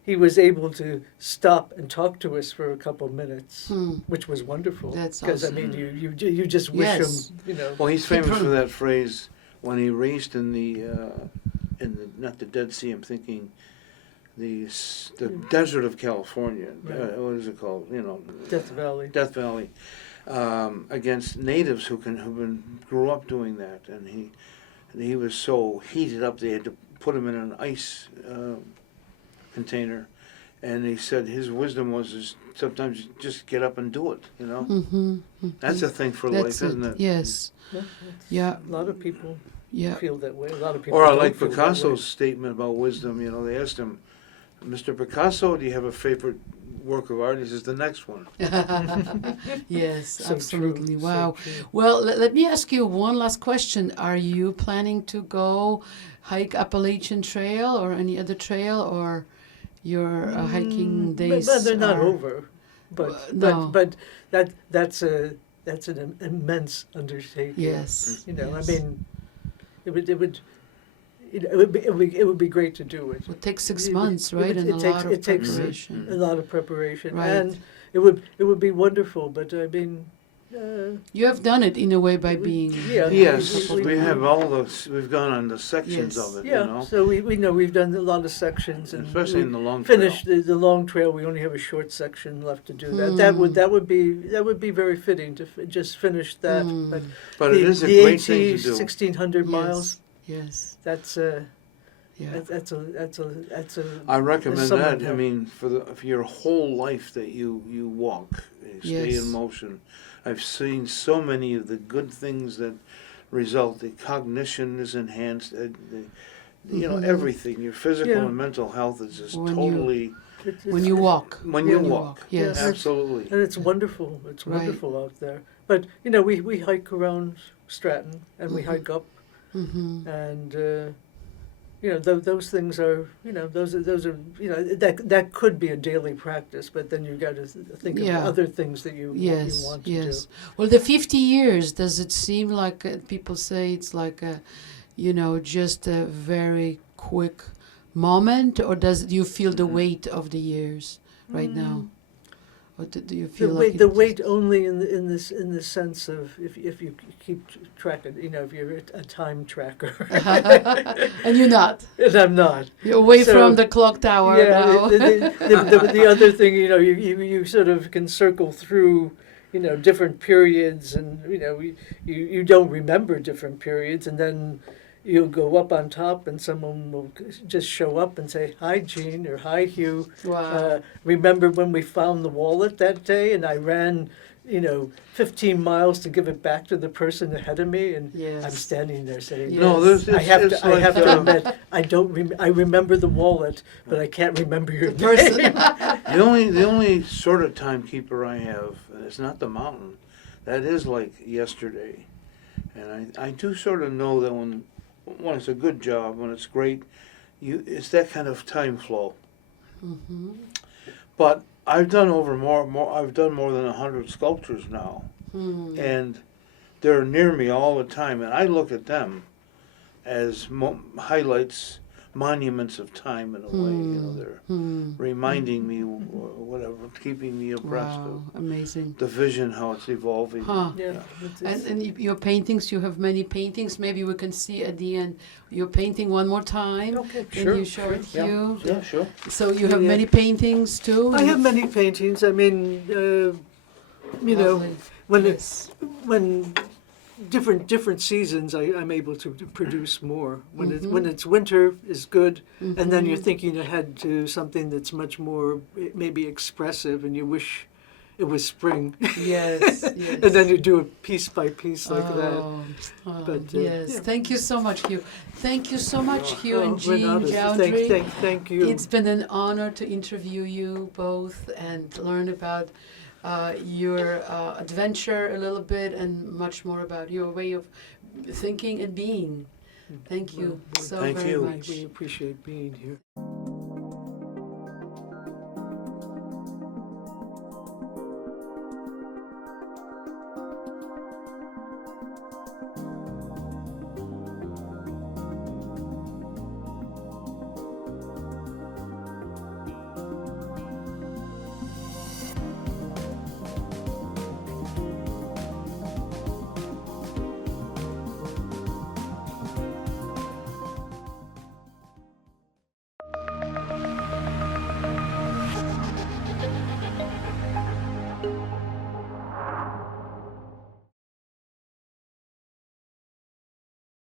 he was able to stop and talk to us for a couple minutes, which was wonderful. That's because awesome. I mean, you just wish Yes. him, Well, he's famous Keep for running. that phrase when he raced in the not the Dead Sea. I'm thinking the desert of California. Right. What is it called? Death Valley. Death Valley, against natives who grew up doing that, and he was so heated up they had to put him in an ice container, and he said his wisdom was sometimes you just get up and do it. That's a thing for That's life, isn't it? Yes. Yeah, Yeah. a lot of people Yeah. feel that way. A lot of people. Or I don't like feel that Picasso's statement about wisdom. They asked him, "Mr. Picasso, do you have a favorite work of art?" He says, "The next one." Yes, So absolutely. true, so Wow. true. Well, let me ask you one last question. Are you planning to go hike Appalachian Trail or any other trail, or your hiking days? But they're not are- over. no. But that's an immense undertaking. Yes. I yes. mean, it would be great to do it. It would take 6 it- months, it right? would- And it a takes- lot of it takes- preparation. A lot of preparation, Right. and it would be wonderful. But I mean, You have done it in a way by We- being. yeah. Yes, we- we have all those. We've gone on the sections Yes. of it. yeah. So we know we've done a lot of sections, and Especially we in the long finished trail. the long trail. We only have a short section left to do that. Hmm. That would be very fitting to just finish that. Hmm. But But the, it is a the great thing to do. 1600 miles. Yes. That's Yeah. that's a. I recommend someone that. I help. mean, for your whole life that you walk, you stay Yes. in motion. I've seen so many of the good things that result. The cognition is enhanced. Everything. Your physical Yeah. and mental health is just When you- totally. When you walk. When Yeah. you When you walk. walk, yes. Absolutely. And it's wonderful. It's Right. wonderful out there. But we hike around Stratton and we hike up, Hmm. and those things are those are that could be a daily practice. But then you got to think Yeah. of other things that you Yes, want to yes. do. Well, the 50 years, does it seem like people say it's like a, just a very quick moment, or do you feel the weight of the years right now? Or do you feel like The weight only in this sense of if you keep track of if you're a time tracker. and you're not. And I'm not. You're away So, from the clock tower now. The other thing, you sort of can circle through, different periods, and you don't remember different periods, and then you'll go up on top, and someone will just show up and say, "Hi, Jeanne," or "Hi, Hugh. Wow. Remember when we found the wallet that day, and I ran, 15 miles to give it back to the person ahead of me, and Yes. I'm standing there saying, Yes. No, there's. I have it's to. I like, have to admit, I don't. I remember the wallet, but I can't remember your The person. name. The only sort of timekeeper I have, and it's not the mountain, that is like yesterday, and I do sort of know that when it's a good job, when it's great, it's that kind of time flow. Hmm. But I've done I've done more than 100 sculptures now, Hmm. and they're near me all the time, and I look at them as highlights, monuments of time in a way. They're reminding me, or whatever, keeping me abreast Wow, of amazing. the vision, how it's evolving. Huh. Yeah, And your paintings, you have many paintings. Maybe we can see at the end your painting one more time. okay, Can sure. you show it, Yeah, Hugh? yeah, sure. So you have Yeah. many paintings too? I have many paintings. I mean, Lovely. when Yes. when different seasons, I'm able to produce more. When Mm-hmm. when it's winter is good, and then you're thinking ahead to something that's much more maybe expressive, and you wish it was spring. Yes, yes. And then you do it piece by piece like that. Oh, But, yes. yeah. Thank you so much, Hugh. Thank you so much, Hugh and Jeanne Renata, Joudry. thank you. It's been an honor to interview you both and learn about your adventure a little bit and much more about your way of thinking and being. Thank you Well, so Thank very you. much. We appreciate being here.